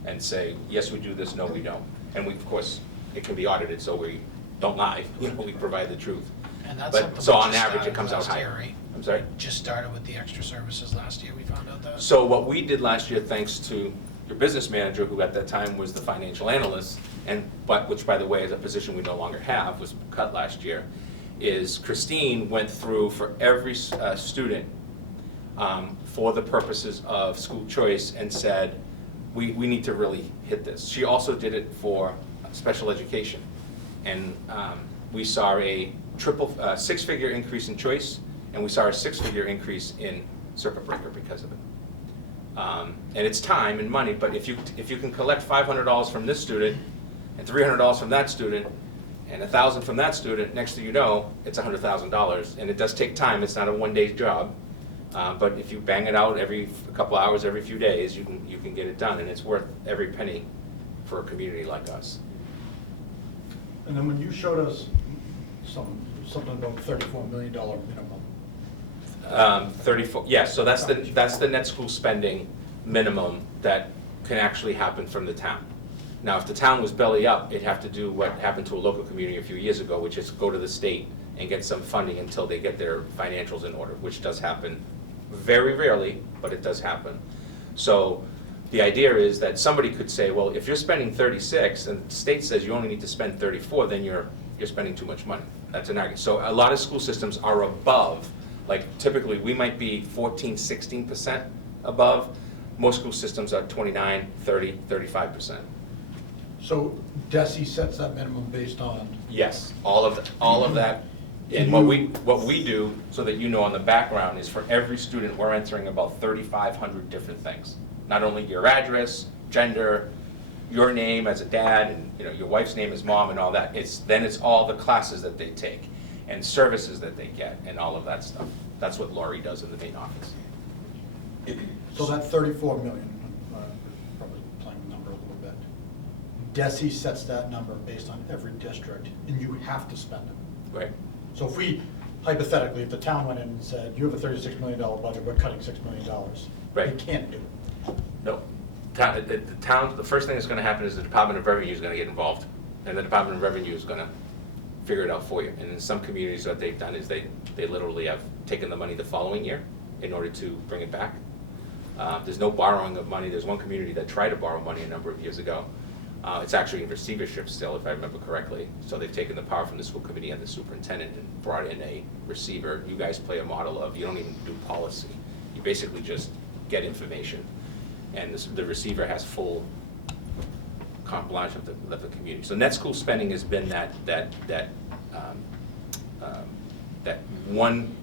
and say, yes, we do this, no, we don't. And we, of course, it can be audited, so we don't lie, we provide the truth. And that's But, something so we on just average, it started comes out last year, higher. right? I'm sorry? Just started with the extra services last year, we found out that. So what we did last year, thanks to your business manager, who at that time was the financial analyst, which by the way is a position we no longer have, was cut last year, is Christine went through for every student for the purposes of school choice and said, we need to really hit this. She also did it for special education. And we saw a six-figure increase in choice, and we saw a 6-figure increase in circuit breaker because of it. And it's time and money, but if you can collect $500 from this student, and $300 from that student, and $1,000 from that student, next thing you know, it's $100,000, and it does take time. It's not a one-day job, but if you bang it out every couple hours, every few days, you can get it done, and it's worth every penny for a community like us. And then when you showed us something about $34 million minimum. 34, yes, so that's the net school spending minimum that can actually happen from the town. Now, if the town was belly up, it'd have to do what happened to a local community a few years ago, which is go to the state and get some funding until they get their financials in order, which does happen very rarely, but it does happen. So the idea is that somebody could say, well, if you're spending 36 and the state says you only need to spend 34, then you're spending too much money. That's an argument. So a lot of school systems are above, like typically we might be 14, 16% above. Most school systems are 29, 30, 35%. So DESI sets that minimum based on? Yes, all of that. And what we do, so that you know on the background, is for every student, we're entering about 3,500 different things. Not only your address, gender, your name as a dad, and your wife's name as mom and all that. Then it's all the classes that they take and services that they get and all of that stuff. That's what Laurie does in the main office. So that 34 million, probably playing the number a little bit. DESI sets that number based on every district, and you have to spend it. Right. So if we, hypothetically, if the town went in and said, you have a $36 million budget, we're cutting $6 million. Right. They can't do it. No. The town, the first thing that's going to happen is the Department of Revenue is going to get involved, and the Department of Revenue is going to figure it out for you. And in some communities, what they've done is they literally have taken the money the following year in order to bring it back. There's no borrowing of money. There's one community that tried to borrow money a number of years ago. It's actually in receivership still, if I remember correctly. So they've taken the power from the school committee and the superintendent and brought in a receiver. You guys play a model of, you don't even do policy. You basically just get information. And the receiver has full carte blanche of the community. So net school spending has been that one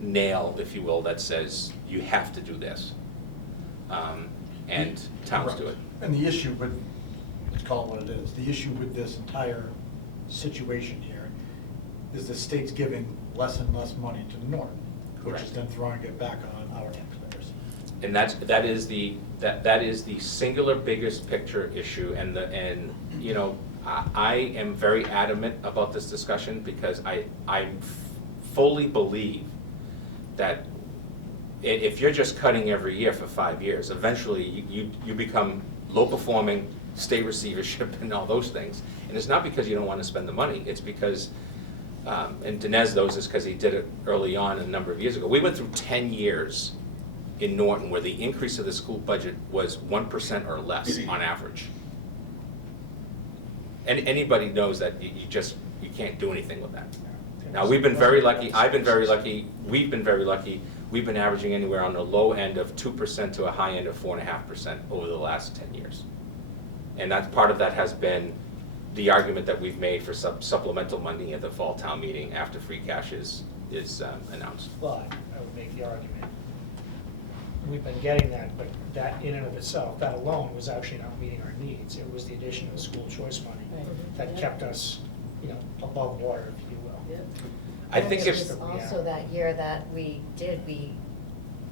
nail, if you will, that says you have to do this. And towns do it. And the issue with, let's call it what it is, the issue with this entire situation here is the state's giving less and less money to Norton, which is Correct. then throwing it back on our taxpayers. And that is the singular biggest picture issue, and I am very adamant about this discussion because I fully believe that if you're just cutting every year for 5 years, eventually you become low performing, state receivership and all those things. And it's not because you don't want to spend the money, it's because and Dinesh knows this because he did it early on a number of years ago. We went through 10 years in Norton where the increase of the school budget was 1% or less on average. And anybody knows that you can't do anything with that. Now, we've been very lucky, I've been very lucky, we've been very lucky. We've been averaging anywhere on the low end of 2% to a high end of 4.5% over the last 10 years. And that's, part of that has been the argument that we've made for supplemental money at the fall town meeting after free cash is announced. But I would make the argument, we've been getting that, but that in and of itself, that alone was actually not meeting our needs. It was the addition of the school choice money that kept us, above water, if you will. Yeah. I think And it if, was also that year that we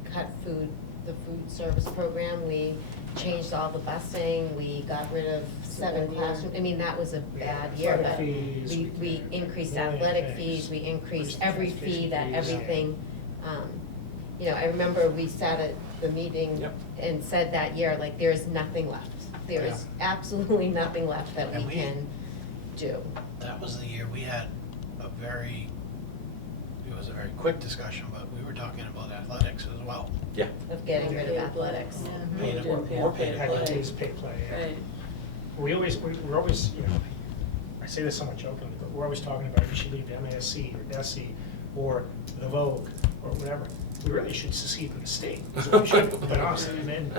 cut the food service program, we changed all the busing, we got rid of 7 classrooms. I mean, that was a bad year, Athletic but fees, we increased million athletic things. fees, we increased Increased every transportation fee, that fees. everything. I remember we sat at the meeting Yep. and said that year, like, there's nothing left. There is absolutely nothing left that And we we- can do. That was the year we had it was a very quick discussion, but we were talking about athletics as well. yeah, Of getting rid of Paid athletics. play. Mhm. Paid Yeah. more paid Yeah. play. Activities, paid play, yeah. Right. We're always, I say this somewhat jokingly, but we're always talking about you should leave the MASC or DESE or the Vogue or whatever. We really should secede from the state. That's what we should, but honestly, and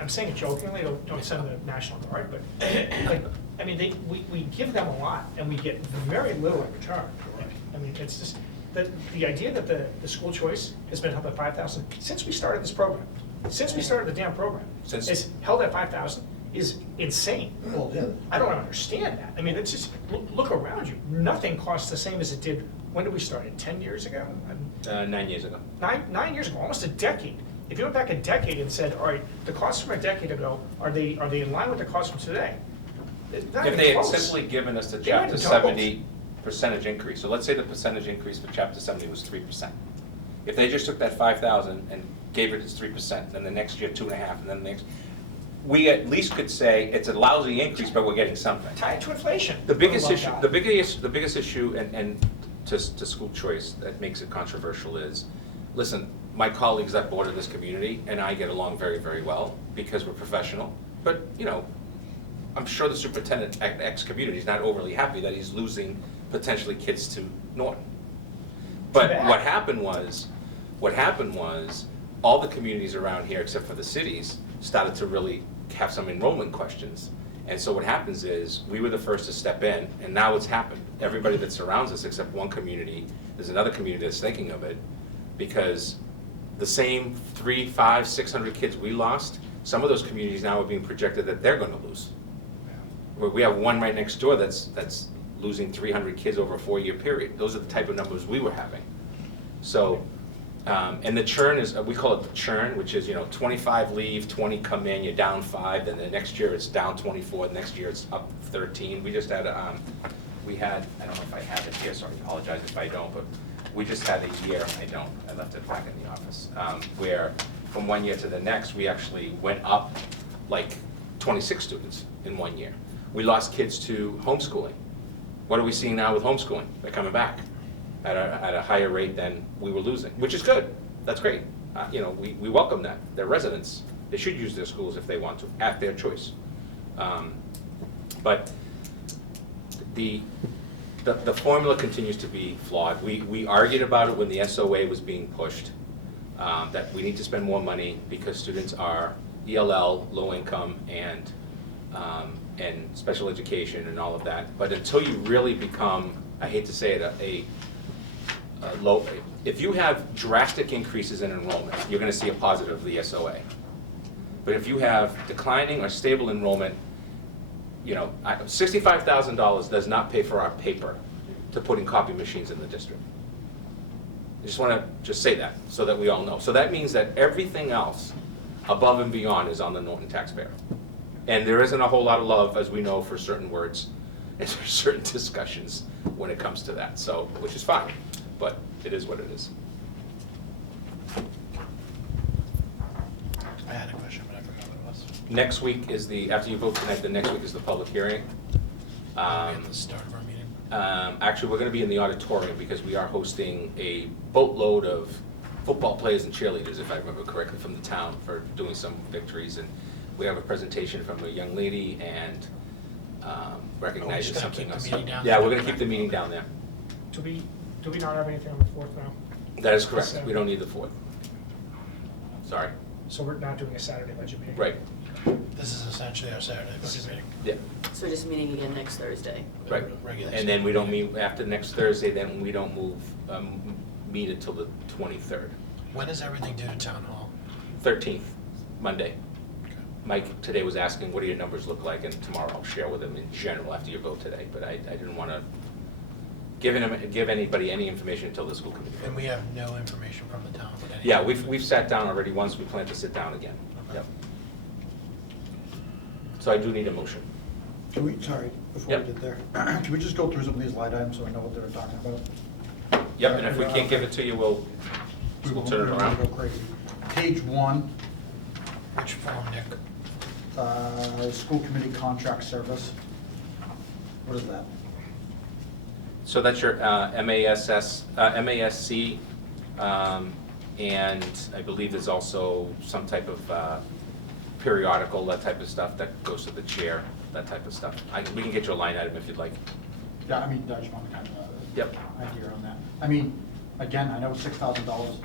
I'm saying it jokingly, don't send the National Guard, but, we give them a lot and we get very little in return. I mean, it's just, the idea that the school choice has been held at 5,000, since we started this program, since we started the damn program, Since- it's held at 5,000 is insane. Well, yeah. I don't understand that. I mean, it's just, look around you. Nothing costs the same as it did, when did we start? 10 years ago? 9 years ago. 9 years ago, almost a decade. If you went back a decade and said, all right, the costs from a decade ago, are they in line with the costs from today? Not If even they had close. simply given us the They went chapter doubled. 70 percentage increase, so let's say the percentage increase for chapter 70 was 3%. If they just took that 5,000 and gave it as 3%, then the next year 2.5%, and then the next, we at least could say it's a lousy increase, but we're getting something. Tie it to inflation. The biggest Love issue, that. the biggest issue, and to school choice that makes it controversial is, listen, my colleagues that board of this community and I get along very, very well because we're professional. But I'm sure the superintendent at X community is not overly happy that he's losing potentially kids to Norton. But bad. what happened was, all the communities around here, except for the cities, started to really have some enrollment questions. And so what happens is, we were the first to step in, and now it's happened. Everybody that surrounds us, except one community, there's another community that's thinking of it, because the same 300, 500, 600 kids we lost, some of those communities now are being projected that they're gonna lose. We have one right next door that's losing 300 kids over a 4-year period. Those are the type of numbers we were having. So, and the churn is, we call it the churn, which is, 25 leave, 20 come in, you're down 5, then the next year it's down 24, the next year it's up 13. We just had, I don't know if I have it here, so I apologize if I don't, but we just had a year, I left it back in the office, where from one year to the next, we actually went up like 26 students in 1 year. We lost kids to homeschooling. What are we seeing now with homeschooling? They're coming back at a higher rate than we were losing, which is good. That's great. We welcome that. They're residents. They should use their schools if they want to, at their choice. But the formula continues to be flawed. We argued about it when the SOA was being pushed, that we need to spend more money because students are ELL, low income, and special education and all of that. But until you really become, I hate to say it, a low, if you have drastic increases in enrollment, you're gonna see a positive of the SOA. But if you have declining or stable enrollment, $65,000 does not pay for our paper to put in copy machines in the district. I just wanna say that, so that we all know. So that means that everything else above and beyond is on the Norton taxpayer. And there isn't a whole lot of love, as we know, for certain words and for certain discussions when it comes to that, so, which is fine, but it is what it is. I had a question, but I forgot what it was. Next week is after you vote tonight, the next week is the public hearing. At the start of our meeting. Actually, we're gonna be in the auditorium because we are hosting a boatload of football players and cheerleaders, if I remember correctly, from the town for doing some victories. And we have a presentation from a young lady and recognizing just gonna something keep the else. meeting down Yeah, there? we're gonna keep the meeting down there. Do we not have anything on the 4th now? That is correct. So- We don't need the 4th. Sorry. So we're not doing a Saturday budget meeting? Right, This is essentially our Saturday budget meeting. yeah, So we're just meeting again next Thursday. right. Regular And then we don't meet, after next Thursday, then we don't meet until the 23rd. When is everything due to town hall? 13th, Monday. Okay. Mike today was asking, what do your numbers look like? And tomorrow I'll share with him in general after your vote today. But I didn't want to give anybody any information until the school committee. And we have no information from the town about any. Yeah, we've sat down already once. We plan to sit down again. Yep. So I do need a motion. Can we, sorry, before we Yep. get there, can we just go through some of these line items so I know what they're talking about? Yep, and if we can't give it to you, we'll turn it around. Go crazy. Page 1, Which form, Nick? school committee contract service. What is that? So that's your MASC, and I believe there's also some type of periodical, that type of stuff that goes to the chair, that type of stuff. We can get you a line item if you'd like. Yeah, I mean, I just want kind of Yep. idea on that. I mean, again, I know it's $6,000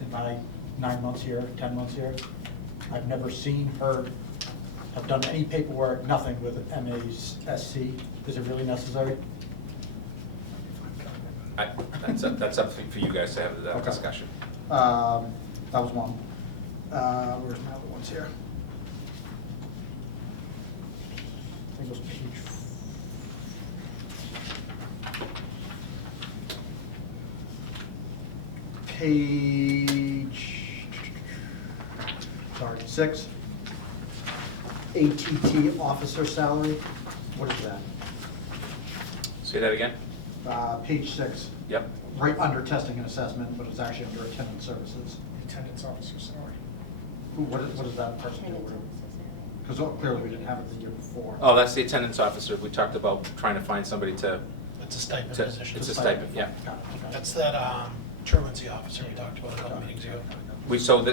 in my 9 months here, 10 months here. I've never seen her have done any paperwork, nothing with MASC. Is it really necessary? That's up for you guys to have that Okay. discussion. That was one. Where's my other ones here? I think it was page, sorry, 6. ATT officer salary, what is that? Say that again? Page 6, Yep. right under testing and assessment, but it's actually under attendance services. Attendance officer salary. What is that person do? Because clearly we didn't have it the year before. Oh, that's the attendance officer. We talked about trying to find somebody to, It's a stipend To- position. it's a stipend, yeah. Got it, okay. That's that truancy officer we talked about a couple meetings ago.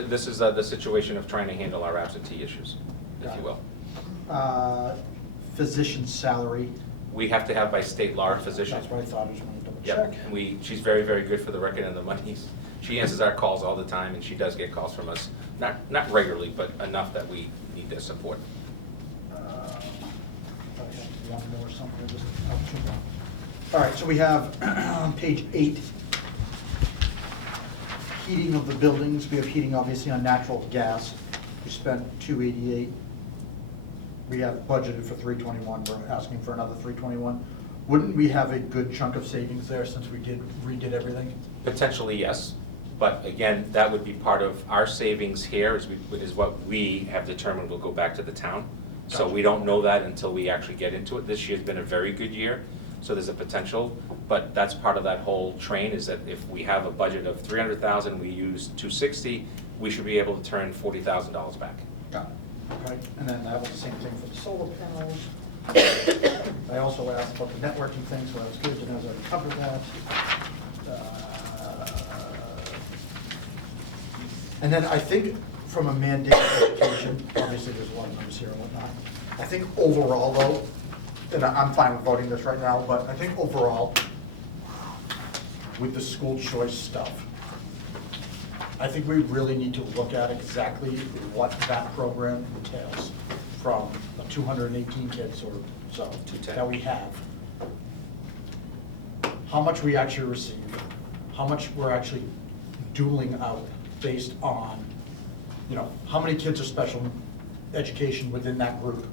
this is the situation of trying to handle our absentee issues, if you will. Physician salary, We have to have by state law a physician. that's what I thought, I just wanted to double Yep, check. and she's very, very good for the record and the monies. She answers our calls all the time, and she does get calls from us, not regularly, but enough that we need their support. I have one more somewhere, just, oh, 2 more. All right, so we have on page 8, heating of the buildings. We have heating obviously on natural gas. We spent $288. We have budgeted for $321. We're asking for another $321. Wouldn't we have a good chunk of savings there since we redid everything? Potentially, yes, but again, that would be part of our savings here, is what we have determined will go back to the town. So we don't know that until we actually get into it. This year's been a very good year, so there's a potential, but that's part of that whole train, is that if we have a budget of $300,000, we use $260, we should be able to turn $40,000 back. Got it. Okay, and then that was the same thing for the solar panels. I also asked about the networking thing, so that's good, and I already covered that. And then I think from a mandate education, obviously there's a lot of numbers here and whatnot. I think overall though, and I'm fine with voting this right now, but I think overall, with the school choice stuff, I think we really need to look at exactly what that program entails from the 218 kids or so 210. that we have. How much we actually receive, how much we're actually dueling out based on, you know, how many kids are special education within that group?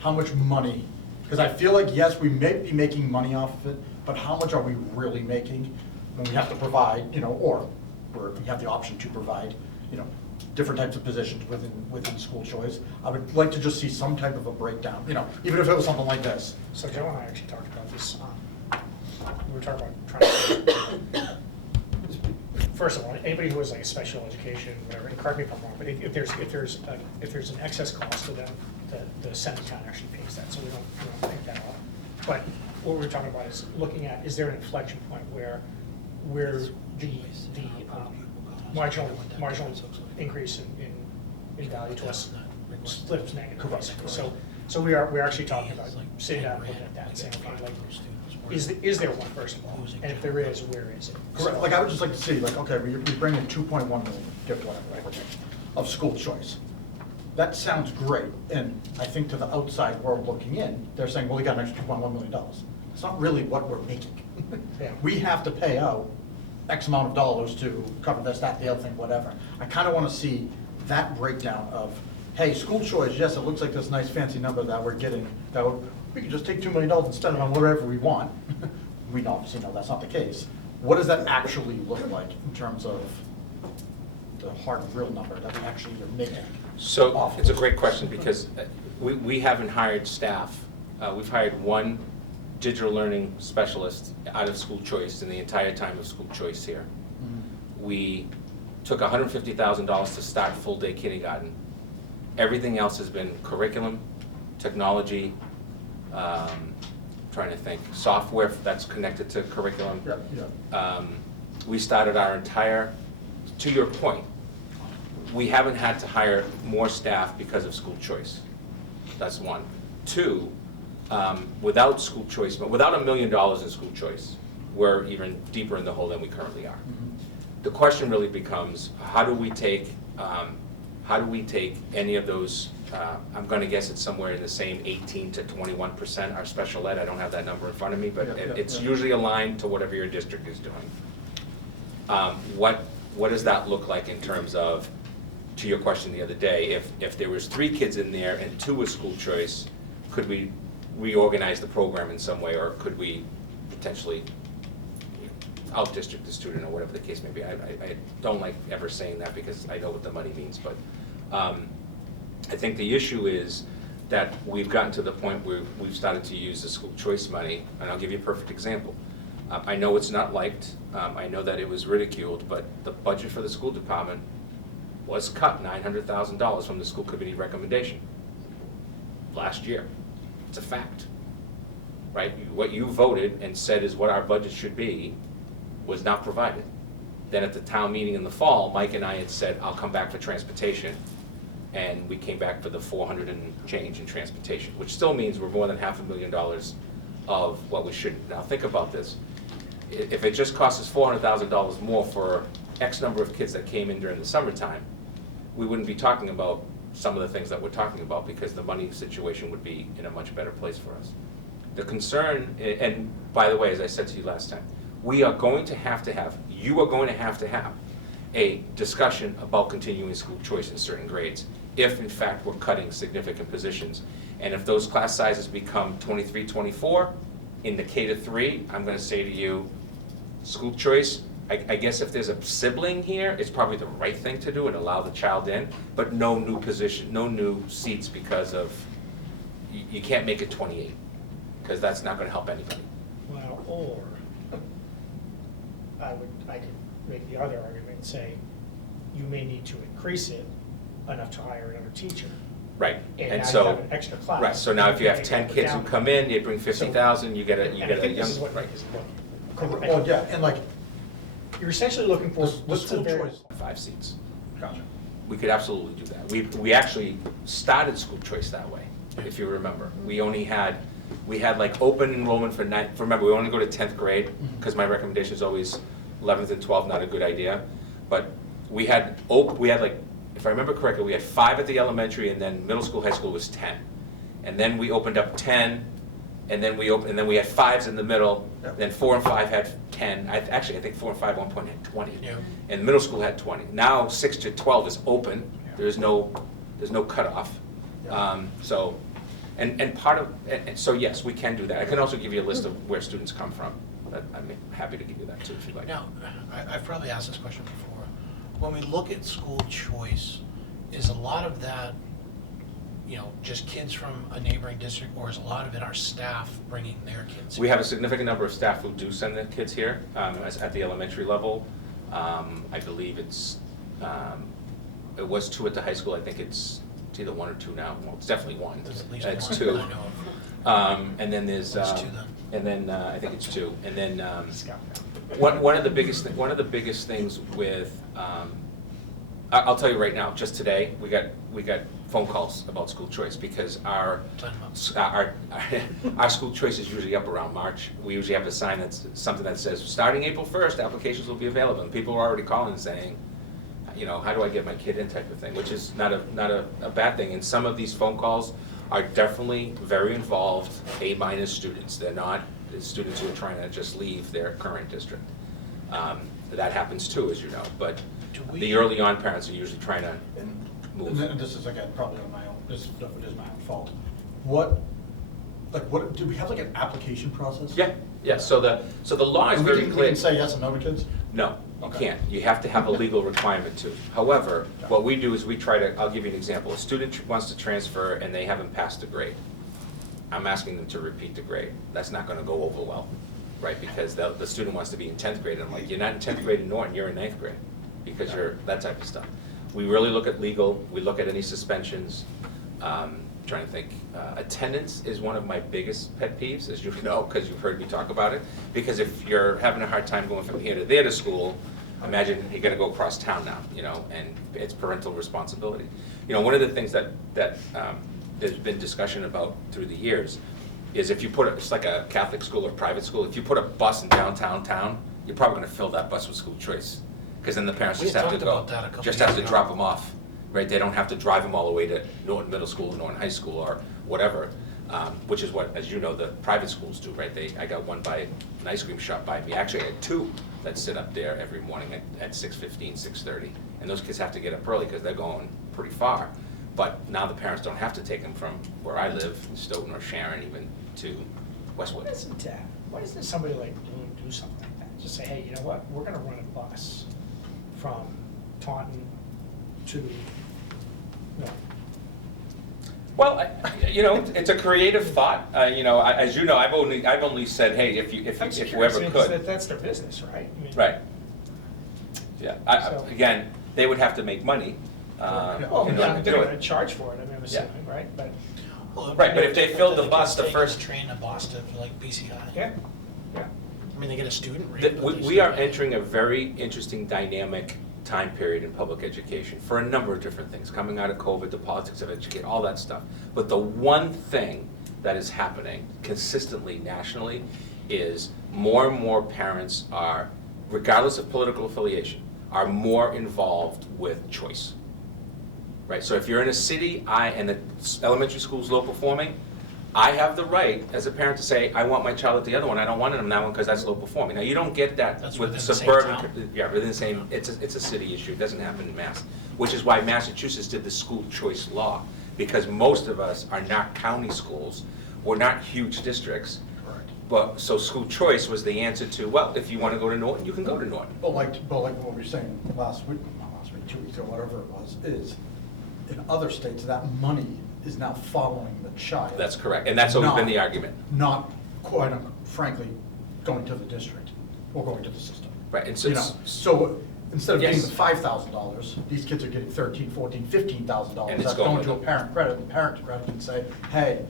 How much money? Because I feel like, yes, we may be making money off of it, but how much are we really making when we have to provide, you know, or we have the option to provide, you know, different types of positions within school choice? I would like to just see some type of a breakdown, you know, even if it was something like this. So Joe and I actually talked about this, we were talking about trying to, first of all, anybody who has like a special education, whatever, and correct me if I'm wrong, but if there's an excess cost to them, the Senate town actually pays that, so we don't take that off. But what we're talking about is looking at, is there an inflection point where the marginal increase in value to us flips negative, basically. So we're actually talking about sitting down and looking at that and saying, okay, like, is there one, first of all? And if there is, where is it? Correct, like, I would just like to see, like, okay, we bring in 2.1 million, get whatever, of school choice. That sounds great, and I think to the outside world looking in, they're saying, well, we got an extra $2.1 million. It's not really what we're making. Yeah. We have to pay out X amount of dollars to cover this, that, the other thing, whatever. I kind of want to see that breakdown of, hey, school choice, yes, it looks like this nice fancy number that we're getting, we can just take $2 million and spend it on whatever we want. We obviously know that's not the case. What does that actually look like in terms of the hard, real number that we actually are making? So, it's a great question, because we haven't hired staff. We've hired one digital learning specialist out of school choice in the entire time of school choice here. We took $150,000 to start full-day kindergarten. Everything else has been curriculum, technology, trying to think, software that's connected to curriculum. Yeah. We started our entire, to your point, we haven't had to hire more staff because of school choice. That's one. Two, without school choice, but without $1 million in school choice, we're even deeper in the hole than we currently are. The question really becomes, how do we take any of those, I'm gonna guess it's somewhere in the same 18 to 21%, our special ed, I don't have that number in front of me, but it's usually aligned to whatever your district is doing. What does that look like in terms of, to your question the other day, if there was 3 kids in there and 2 was school choice, could we reorganize the program in some way, or could we potentially out-district the student, or whatever the case may be? I don't like ever saying that, because I know what the money means, but I think the issue is that we've gotten to the point where we've started to use the school choice money, and I'll give you a perfect example. I know it's not liked, I know that it was ridiculed, but the budget for the school department was cut $900,000 from the school committee recommendation last year. It's a fact, right? What you voted and said is what our budget should be was not provided. Then at the town meeting in the fall, Mike and I had said, I'll come back for transportation, and we came back for the 400 and change in transportation, which still means we're more than $500,000 of what we should. Now think about this. If it just costs us $400,000 more for X number of kids that came in during the summertime, we wouldn't be talking about some of the things that we're talking about, because the money situation would be in a much better place for us. The concern, and by the way, as I said to you last time, you are going to have to have a discussion about continuing school choice in certain grades, if in fact we're cutting significant positions. And if those class sizes become 23, 24, in the K-3, I'm gonna say to you, school choice, I guess if there's a sibling here, it's probably the right thing to do and allow the child in, but no new position, no new seats, because of, you can't make it 28, because that's not gonna help anybody. Well, or I could make the other argument and say, you may need to increase it enough to hire another teacher. Right, And and now you so, have an extra class. right, so now if you have take 10 it kids who down. come in, you bring 50,000, you get a And I think this is young, what right. Mike is looking for. Well, yeah, and like, You're essentially looking for, the what's the school variable? choice. 5 seats. Gotcha. We could absolutely do that. We actually started school choice that way, if you remember. We had like open enrollment for remember, we only go to 10th grade, because my recommendation is always 11th and 12th, not a good idea. But we had like, if I remember correctly, we had 5 at the elementary, and then middle school, high school was 10. And then we opened up 10, and then we had 5s in the middle, Yep. then 4 and 5 had 10. I think 4 and 5 at one point had 20. Yeah. And middle school had 20. Now 6 to 12 is open, there's no cutoff. So, and part of, and so yes, we can do that. I can also give you a list of where students come from. I'm happy to give you that too, if you'd like. Now, I've probably asked this question before. When we look at school choice, is a lot of that, just kids from a neighboring district, or is a lot of it our staff bringing their kids? We have a significant number of staff who do send their kids here, at the elementary level. I believe it was 2 at the high school. I think it's either 1 or 2 now. Well, it's definitely 1. There's at least It's one 2. that I know of. And then there's, That's two then. and then, I think it's two. And then, Scout. one of the biggest things with, I'll tell you right now, just today, we got phone calls about school choice because our school choice is usually up around March. We usually have a sign that's something that says, starting April 1st, applications will be available. And people are already calling and saying, you know, how do I get my kid in type of thing, which is not a bad thing. And some of these phone calls are definitely very involved A- students. They're not students who are trying to just leave their current district. That happens too, as you know, but the early on parents are usually trying to And move. then this is, again, probably on my own, this is my own fault. Do we have like an application process? Yeah, so the law is And we very can clear. say yes and no to kids? No, you Okay. can't. You have to have a legal requirement to. However, what we do is we try to, I'll give you an example. A student wants to transfer and they haven't passed a grade. I'm asking them to repeat the grade. That's not gonna go over well, right? Because the student wants to be in 10th grade. I'm like, you're not in 10th grade in Norton, you're in 9th grade. Because you're, that type of stuff. We really look at legal, we look at any suspensions. Trying to think, attendance is one of my biggest pet peeves, as you know, because you've heard me talk about it. Because if you're having a hard time going from here to there to school, imagine you gotta go across town now, you know, and it's parental responsibility. You know, one of the things that there's been discussion about through the years is if you put, it's like a Catholic school or private school, if you put a bus in downtown town, you're probably gonna fill that bus with school choice. Because then the parents We just had have to talked go, about that a couple just have years to ago. drop them off, right? They don't have to drive them all the way to Norton Middle School, Norton High School, or whatever, which is what, as you know, the private schools do, right? I got one by an ice cream shop by me. Actually, I had two that sit up there every morning at 6:15, 6:30. And those kids have to get up early because they're going pretty far. But now the parents don't have to take them from where I live, Stoughton or Sharon, even to Westwood. Why doesn't somebody like do something like that? Just say, hey, you know what, we're gonna run a bus from Taunton to, Well, you know, it's a creative thought. You know, as you know, I've only said, hey, if I'm just curious, whoever I mean, 'cause could. that's their business, right? I mean, Right. Yeah, So- again, they would have to make money. Well, in order to they're do gonna it. charge for it, I mean, I'm assuming, right? But, Well, Right, but if they filled the bus, the they first- could train to Boston for like BCI. yeah, I mean, they get a student rate. but they We are still- entering a very interesting dynamic time period in public education for a number of different things, coming out of COVID, the politics of education, all that stuff. But the one thing that is happening consistently nationally is more and more parents are, regardless of political affiliation, are more involved with choice. Right, so if you're in a city, and the elementary school's low performing, I have the right as a parent to say, I want my child at the other one, I don't want him in that one because that's low performing. Now, you don't get that That's with within the same suburban, town. yeah, within the same, it's a city issue, it doesn't happen in Mass. Which is why Massachusetts did the school choice law, because most of us are not county schools, we're not huge districts. Correct. But, so school choice was the answer to, well, if you want to go to Norton, you can go to Norton. But like what we were saying last week, not last week, 2 weeks ago, whatever it was, is in other states, that money is now following the child. That's correct, and that's always been the argument. Not, quite frankly, going to the district or going to the system. Right, and You know, so instead of getting Yes. the $5,000, these kids are getting $13,000, $14,000, $15,000. And it's That's going going to a with parent credit, the parent credit can say, hey,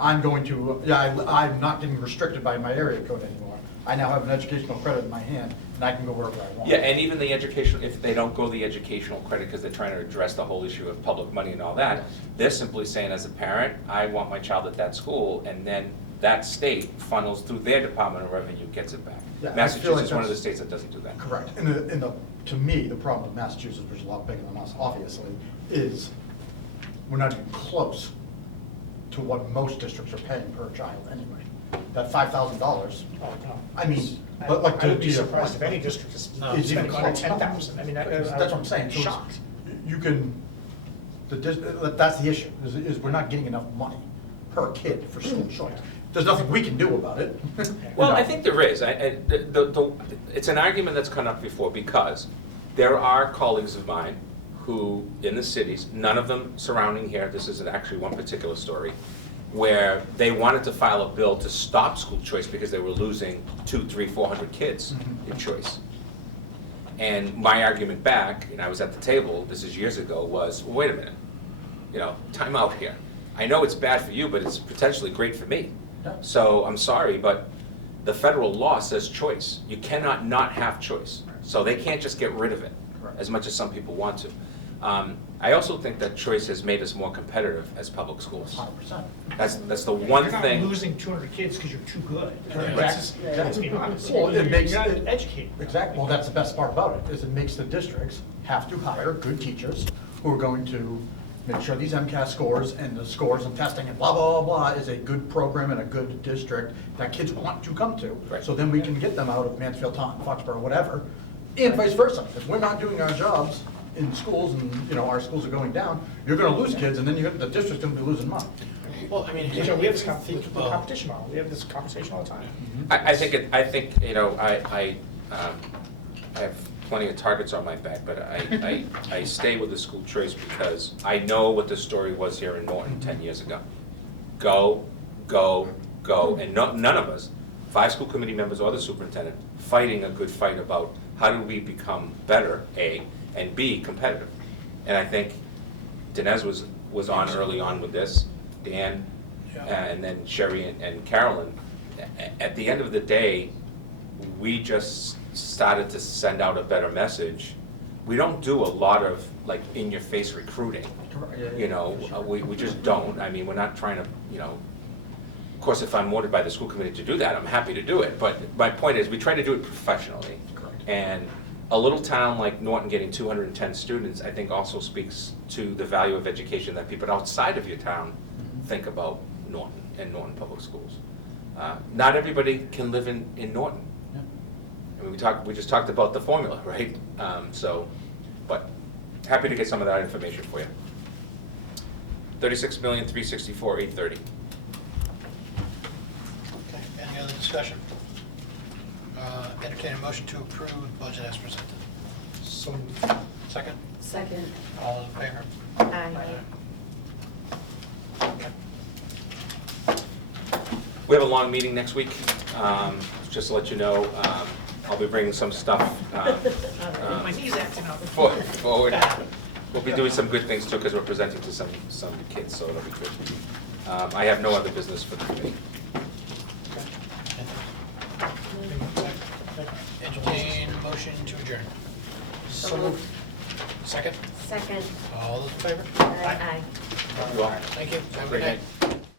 I'm going to, I'm not getting restricted by my area code anymore. I now have an educational credit in my hand, and I can go wherever I want. Yeah, and even the educational, if they don't go the educational credit because they're trying to address the whole issue of public money and all that, they're simply saying, as a parent, I want my child at that school, and then that state funnels through their Department of Revenue, gets it back. Yeah, I feel like Massachusetts is one of the that's- states that doesn't do that. Correct. To me, the problem with Massachusetts, which is a lot bigger than us, obviously, is we're not even close to what most districts are paying per child anyway. That $5,000, oh, no. I mean, but like I would to be your surprised point, if any district is No. is even spending under close. 10,000, I mean, That's what I'm saying. So it's- Shocked. You can, that's the issue, is we're not getting enough money per kid for school choice. There's nothing we can do about it. Well, You know. I think there is. It's an argument that's come up before because there are colleagues of mine who, in the cities, none of them surrounding here, this is actually one particular story, where they wanted to file a bill to stop school choice because they were losing 200, 300, 400 kids in choice. And my argument back, and I was at the table, this is years ago, was, well, wait a minute, time out here. I know it's bad for you, but it's potentially great for me. Yeah. So I'm sorry, but the federal law says choice. You cannot not have choice. So they can't just get rid of it, Correct. as much as some people want to. I also think that choice has made us more competitive as public schools. 100%. That's the one You're thing. not losing 200 kids because you're too good. Correct. Let's be honest. Well, it makes- You're not educated. Exactly, well, that's the best part about it, is it makes the districts have to hire good teachers who are going to make sure these MCAS scores and the scores and testing and blah, blah, blah, blah is a good program and a good district that kids want to come to. Right. So then we can get them out of Mansfield, Taunton, Foxborough, whatever, and vice versa. If we're not doing our jobs in schools and, our schools are going down, you're gonna lose kids, and then the district's gonna be losing money. Well, I mean, So we have this think the about, competition model. We have this conversation all the time. I think I have plenty of targets on my back, but I stay with the school choice because I know what the story was here in Norton 10 years ago. Go, go, go, and none of us, 5 school committee members or the superintendent, fighting a good fight about how do we become better, A, and B, competitive. And I think Dinesh was on early on with this, Dan, and then Sherry and Carolyn. At the end of the day, we just started to send out a better message. We don't do a lot of like in-your-face recruiting. We just don't. I mean, we're not trying to, of course, if I'm ordered by the school committee to do that, I'm happy to do it. But my point is, we try to do it professionally. Correct. And a little town like Norton getting 210 students, I think also speaks to the value of education that people outside of your town think about Norton and Norton Public Schools. Not everybody can live in Norton. Yeah. I mean, we just talked about the formula, right? But happy to get some of that information for you. 36,364,830. okay, any other discussion? Entertain a motion to approve budget as presented. So Second? Second. All in favor? Aye. Okay. We have a long meeting next week. Just to let you know, I'll be bringing some stuff my knee's acting up. forward. We'll be doing some good things too, because we're presenting to some kids, so it'll be good. I have no other business for the committee. Entertain a motion to adjourn. So moved. Second? Second. All those in favor? Aye. You all? Thank you. Have a Great good night. night.